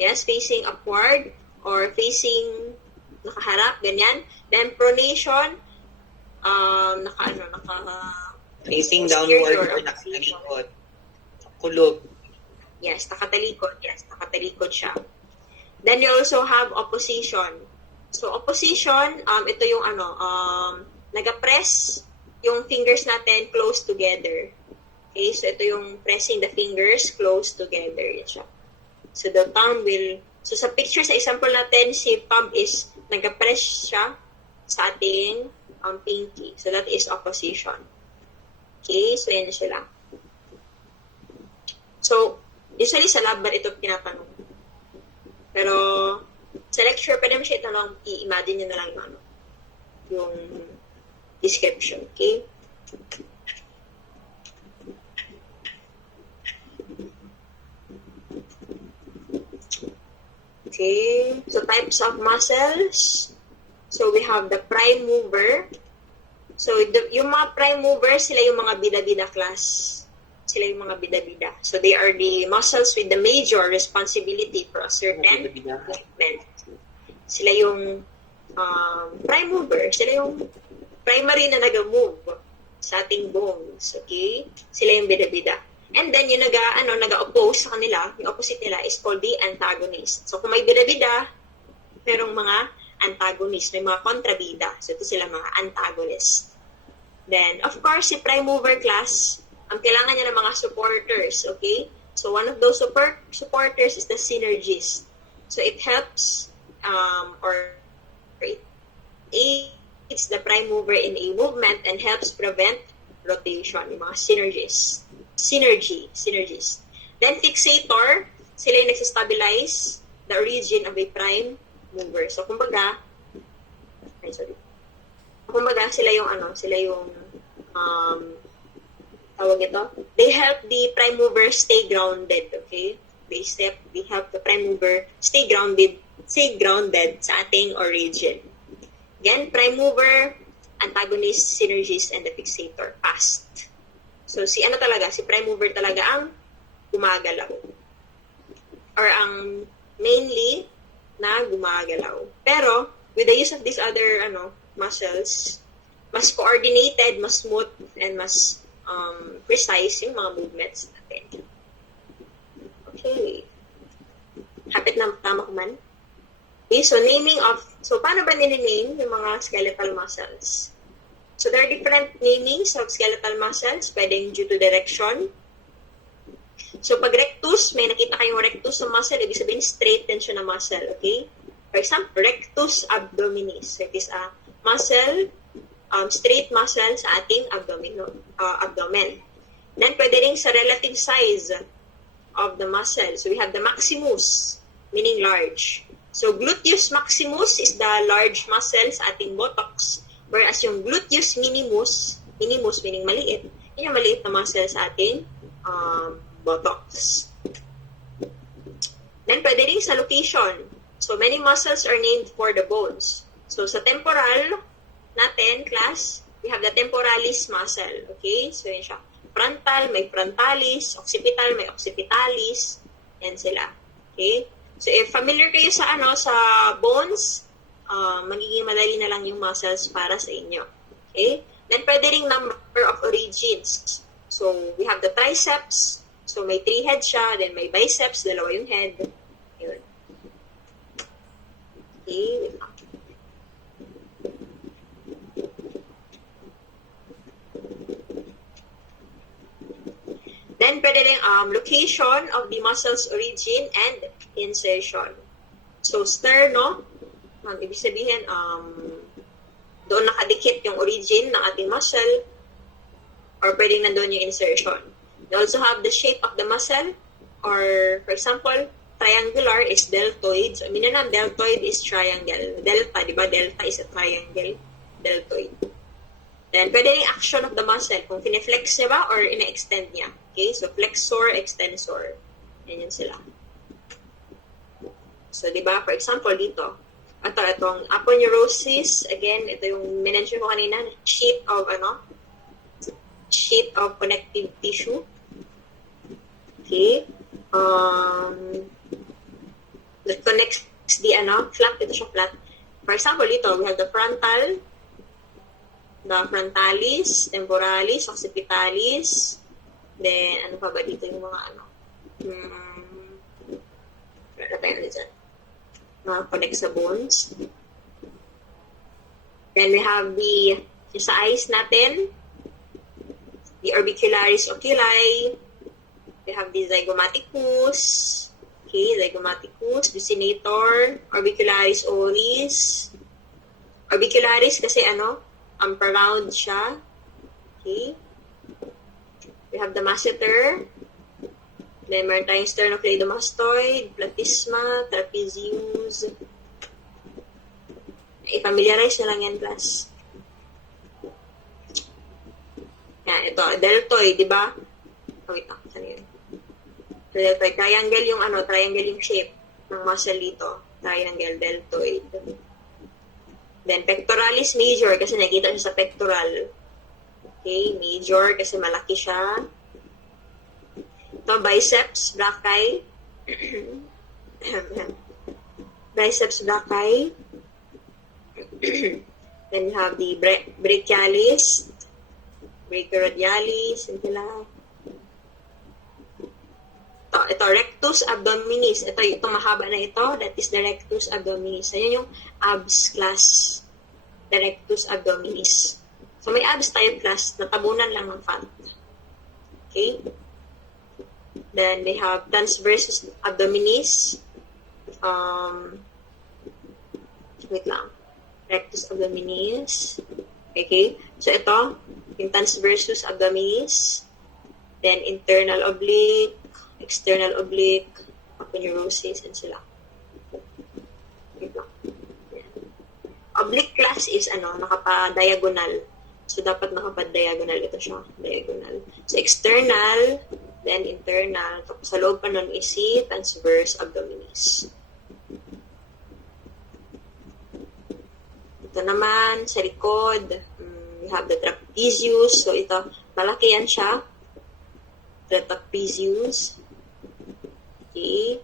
Yes, facing upward or facing nakaharap, ganyan. Then, pronation, Facing downward or nakatalikod. Kulog. Yes, nakatalikod. Yes, nakatalikod siya. Then you also have opposition. So opposition, ito yung nag-press yung fingers natin close together. Okay, so ito yung pressing the fingers close together. Yan siya. So the thumb will, so sa picture sa example natin, si thumb is nag-press siya sa ating pinky. So that is opposition. Okay, so yan sila. So, usually sa lab ba ito tinatanong? Pero sa lecture, pwede mo siya itanong, i-imagine nyo na lang yung description. Okay? Okay. So, types of muscles. So, we have the prime mover. So, yung mga prime movers, sila yung mga bida-bida class. Sila yung mga bida-bida. So, they are the muscles with the major responsibility for a certain movement. Sila yung prime mover. Sila yung primary na nag-move sa ating bones. Okay? Sila yung bida-bida. And then, yung nag-oppose sa kanila, yung opposite nila is called the antagonist. So, kung may bida-bida, merong mga antagonist, may mga kontrabida. So, ito sila mga antagonist. Then, of course, si prime mover class, ang kailangan niya ng mga supporters, okay? So, one of those supporters is the synergist. So, it helps or it aids the prime mover in a movement and helps prevent rotation, yung mga synergist. Synergist. Then, fixator, sila yung nagsistabilize the origin of a prime mover. So, kumbaga, sila yung tawag ito, they help the prime mover stay grounded, okay? They help the prime mover stay grounded sa ating origin. Again, prime mover, antagonist, synergist, and the fixator, past. So, si prime mover talaga ang gumagalaw. Or ang mainly na gumagalaw. Pero, with the use of these other muscles, mas coordinated, mas smooth, and mas precise yung mga movements natin. Okay. Hapit na tama ko man. Okay, so paano ba nini-name yung mga skeletal muscles? So there are different namings of skeletal muscles, pwedeng due to direction, So, pag rectus, may nakita kayong rectus na muscle, ibig sabihin straight tension na muscle, okay? For example, rectus abdominis. So, it is a muscle, straight muscle sa ating abdomen. Then, pwede rin sa relative size of the muscle. So, we have the maximus, meaning large. So, gluteus maximus is the large muscle sa ating buttocks. Whereas yung gluteus minimus meaning maliit, yun yung maliit na muscle sa ating buttocks. Then, pwede rin sa location. So, many muscles are named for the bones. So, sa temporal natin, class, we have the temporalis muscle. Okay? So, yun siya. Frontal, may frontalis. Occipital, may occipitalis. Yan sila. Okay? So, if familiar kayo sa sa bones, magiging madali na lang yung muscles para sa inyo. Okay? Then, pwede ring number of origins. So, we have the triceps. So, may 3 heads siya. Then, may biceps. Dalawa yung head. Yun. Okay? Wait lang. Then, pwede rin location of the muscle's origin and insertion. So, sterno, ibig sabihin, doon nakadikit yung origin ng ating muscle or pwedeng nandun yung insertion. They also have the shape of the muscle or, for example, triangular is deltoid. So, meaning ng deltoid is triangle. Delta, di ba? Delta is a triangle. Deltoid. Then, pwede rin action of the muscle. Kung fine-flex niya ba or ina-extend niya. Okay? So, flexor, extensor. Yan yun sila. So, di ba? For example, dito. Itong aponeurosis. Again, ito yung minention ko kanina. Sheet of connective tissue. Okay? That connects the flat. Ito siya flat. For example, dito, we have the frontal, the frontalis, temporalis, occipitalis, then, ano pa ba dito yung mga wala tayo na dyan. Mga connect sa bones. Then, we have sa eyes natin, the orbicularis oculi, we have the zygomaticus, okay, zygomaticus, buccinator, orbicularis oris, orbicularis kasi round siya. Okay. We have the masseter. Then, meron tayong sternocleidomastoid, platysma, trapezius. I-familiarize na lang yan, class. Yan, ito, deltoid, di ba? Oh, wait, saan yun? Deltoid, triangle yung shape ng muscle dito. Triangle, deltoid. Then, pectoralis major kasi nakita siya sa pectoral. Okay, major kasi malaki siya. Ito, biceps brachii. Biceps brachii. Then, you have the brachialis, brachioradialis, and ito, rectus abdominis. Ito mahaba na ito. That is the rectus abdominis. Ayan yung abs class. The rectus abdominis. So, may abs tayo class. Natabunan lang ng fat. Okay? Then, they have transversus abdominis. Wait lang. Rectus abdominis. Okay? So, ito, yung transversus abdominis. Then, internal oblique, external oblique, aponeurosis, and sila. Wait lang. Oblique class is, nakapa-diagonal. So, dapat nakapa-diagonal. Ito siya, diagonal. So, external, then internal. Tapos, sa loob pa nun is si transverse abdominis. Ito naman, sa likod, we have the trapezius. So, ito, malaki yan siya. The trapezius. Okay.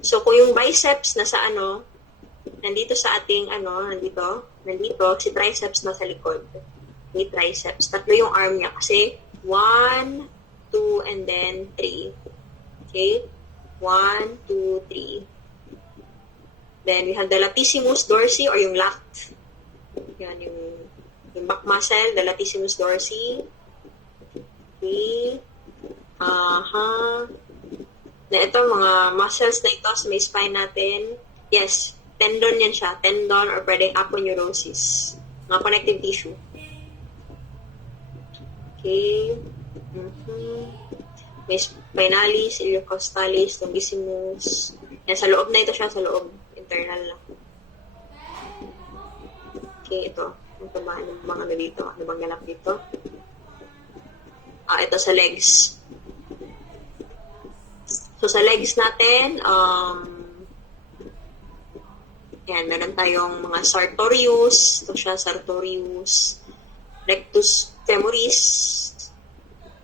So, kung yung biceps nasa nandito sa ating nandito, si triceps nasa likod. May triceps. 3 yung arm niya kasi 1, 2, and then 3. Okay? 1, 2, 3. Then, we have the latissimus dorsi or yung lat. Yan, yung back muscle, the latissimus dorsi. Okay. Na ito, mga muscles na ito sa may spine natin. Yes, tendon yan siya. Tendon or pwede aponeurosis. Mga connective tissue. Okay. May spinalis, iliocostalis, longissimus. Yan, sa loob na ito siya, sa loob. Internal lang. Okay, ito. Ito ba? Ano bang ano dito? Ano bang ganap dito? Ito sa legs. So, sa legs natin, yan, meron tayong mga sartorius. Ito siya, sartorius. Rectus femoris.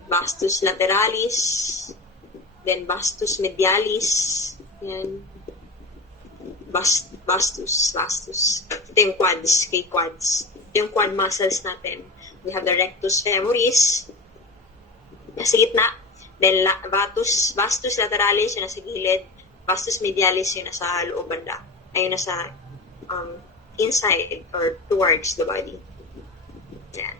Vastus lateralis. Then, vastus medialis. Yan. Vastus. Ito yung quads, kay quads. Ito yung quad muscles natin. We have the rectus femoris. Nasa gitna. Then, vastus lateralis, yung nasa gilid. Vastus medialis, yung nasa loob banda. Ay, yung nasa inside or towards the body. Yan.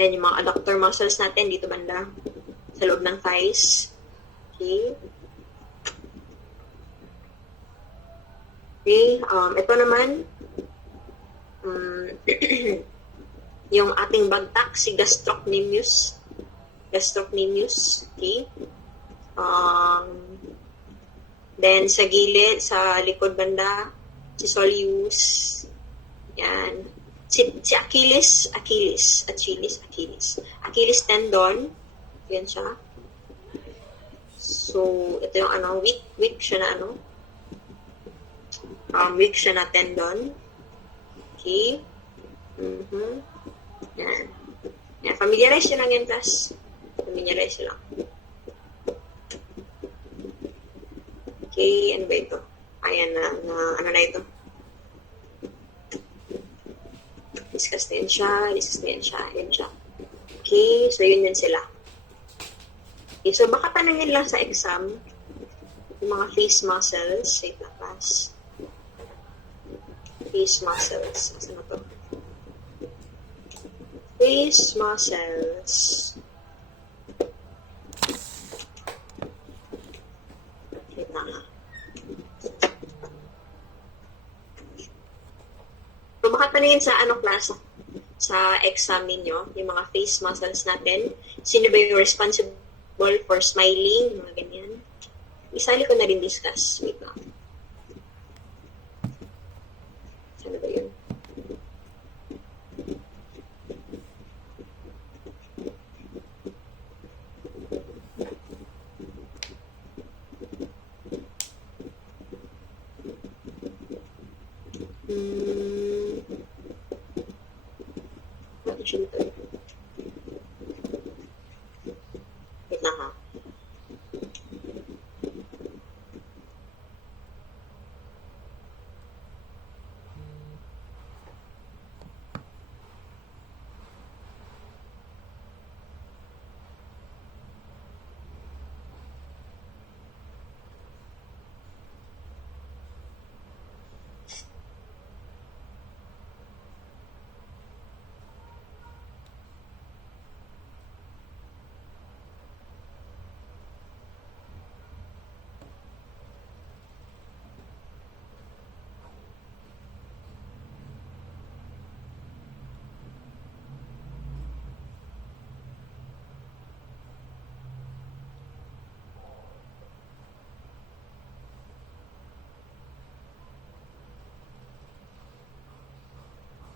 Then, yung mga adductor muscles natin dito banda. Sa loob ng thighs. Okay. Okay. Ito naman, yung ating bagtak, si gastrocnemius. Okay. Then, sa gilid, sa likod banda, si soleus. Yan. Si Achilles. Achilles tendon. Yan siya. So, ito yung weak siya na weak siya na tendon. Okay. Yan. Yan. Familiarize nyo lang yan, class. Familiarize nyo lang. Okay, ano ba ito? Ayan ano na ito? Discuss na yun siya. Okay, so yun sila. Okay, so baka tanungin lang sa exam, yung mga face muscles, wait na class. Face muscles. Saan na to? Face muscles. Wait na nga. So, baka tanungin sa class, sa exam ninyo, yung mga face muscles natin, sino ba yung responsible for smiling, mga ganyan. Isali ko na rin discuss. Wait lang. Ano ba yun? Wait lang ha.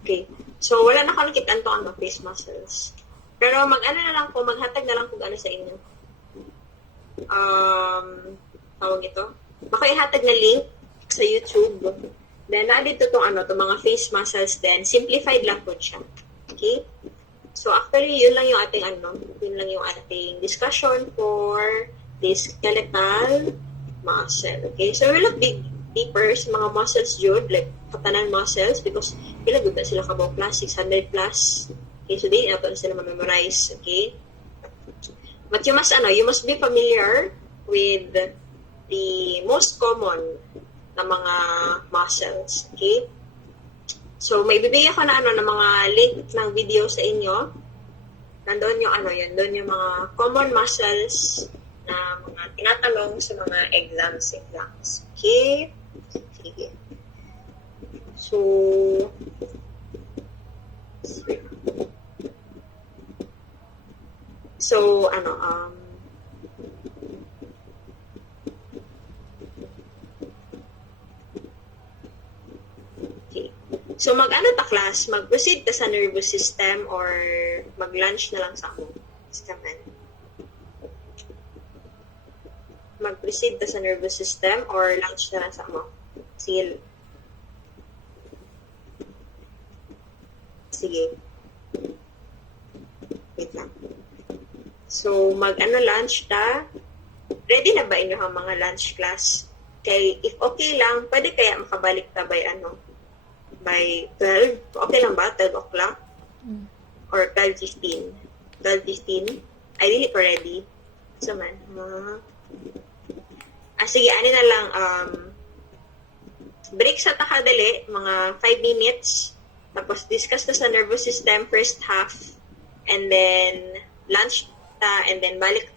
Okay. So, wala na kalukitan to ang face muscles. Pero maghatag na lang kung ano sa inyo. Tawag ito. Baka ihatag na link sa YouTube. Then, dito itong mga face muscles din. Simplified lang po siya. Okay? So, actually, yun lang yung ating discussion for the skeletal muscle. Okay? So, we look deeper sa mga muscles jud, like katanan muscles, because pila gud na sila kabaw plus 600 plus. Okay, so di na sila ma-memorize. Okay, but you must be familiar with the most common na mga muscles. Okay, so may bibigyan ko na ng mga link ng video sa inyo Nandoon yung ano yun, doon yung mga common muscles na mga tinatanong sa mga exams. Okay? Sige. So, okay. So, mag-ano ta class? Mag-proceed ka sa nervous system or mag-lunch na lang sa mo? System. Mag-proceed ka sa nervous system or lunch na lang sa mo? Sige. Sige. Wait lang. So, mag-ano lunch ta? Ready na ba inyo ang mga lunch class? Kay, if okay lang, pwede kaya makabalik ta by 12? Okay lang ba? 12 o'clock? Or 12:15? 12:15? I dili ko ready. So man, sige, ano na lang, break sa takadali, mga 5 minutes, tapos discuss na sa nervous system first half, and then lunch ta, and then balik ta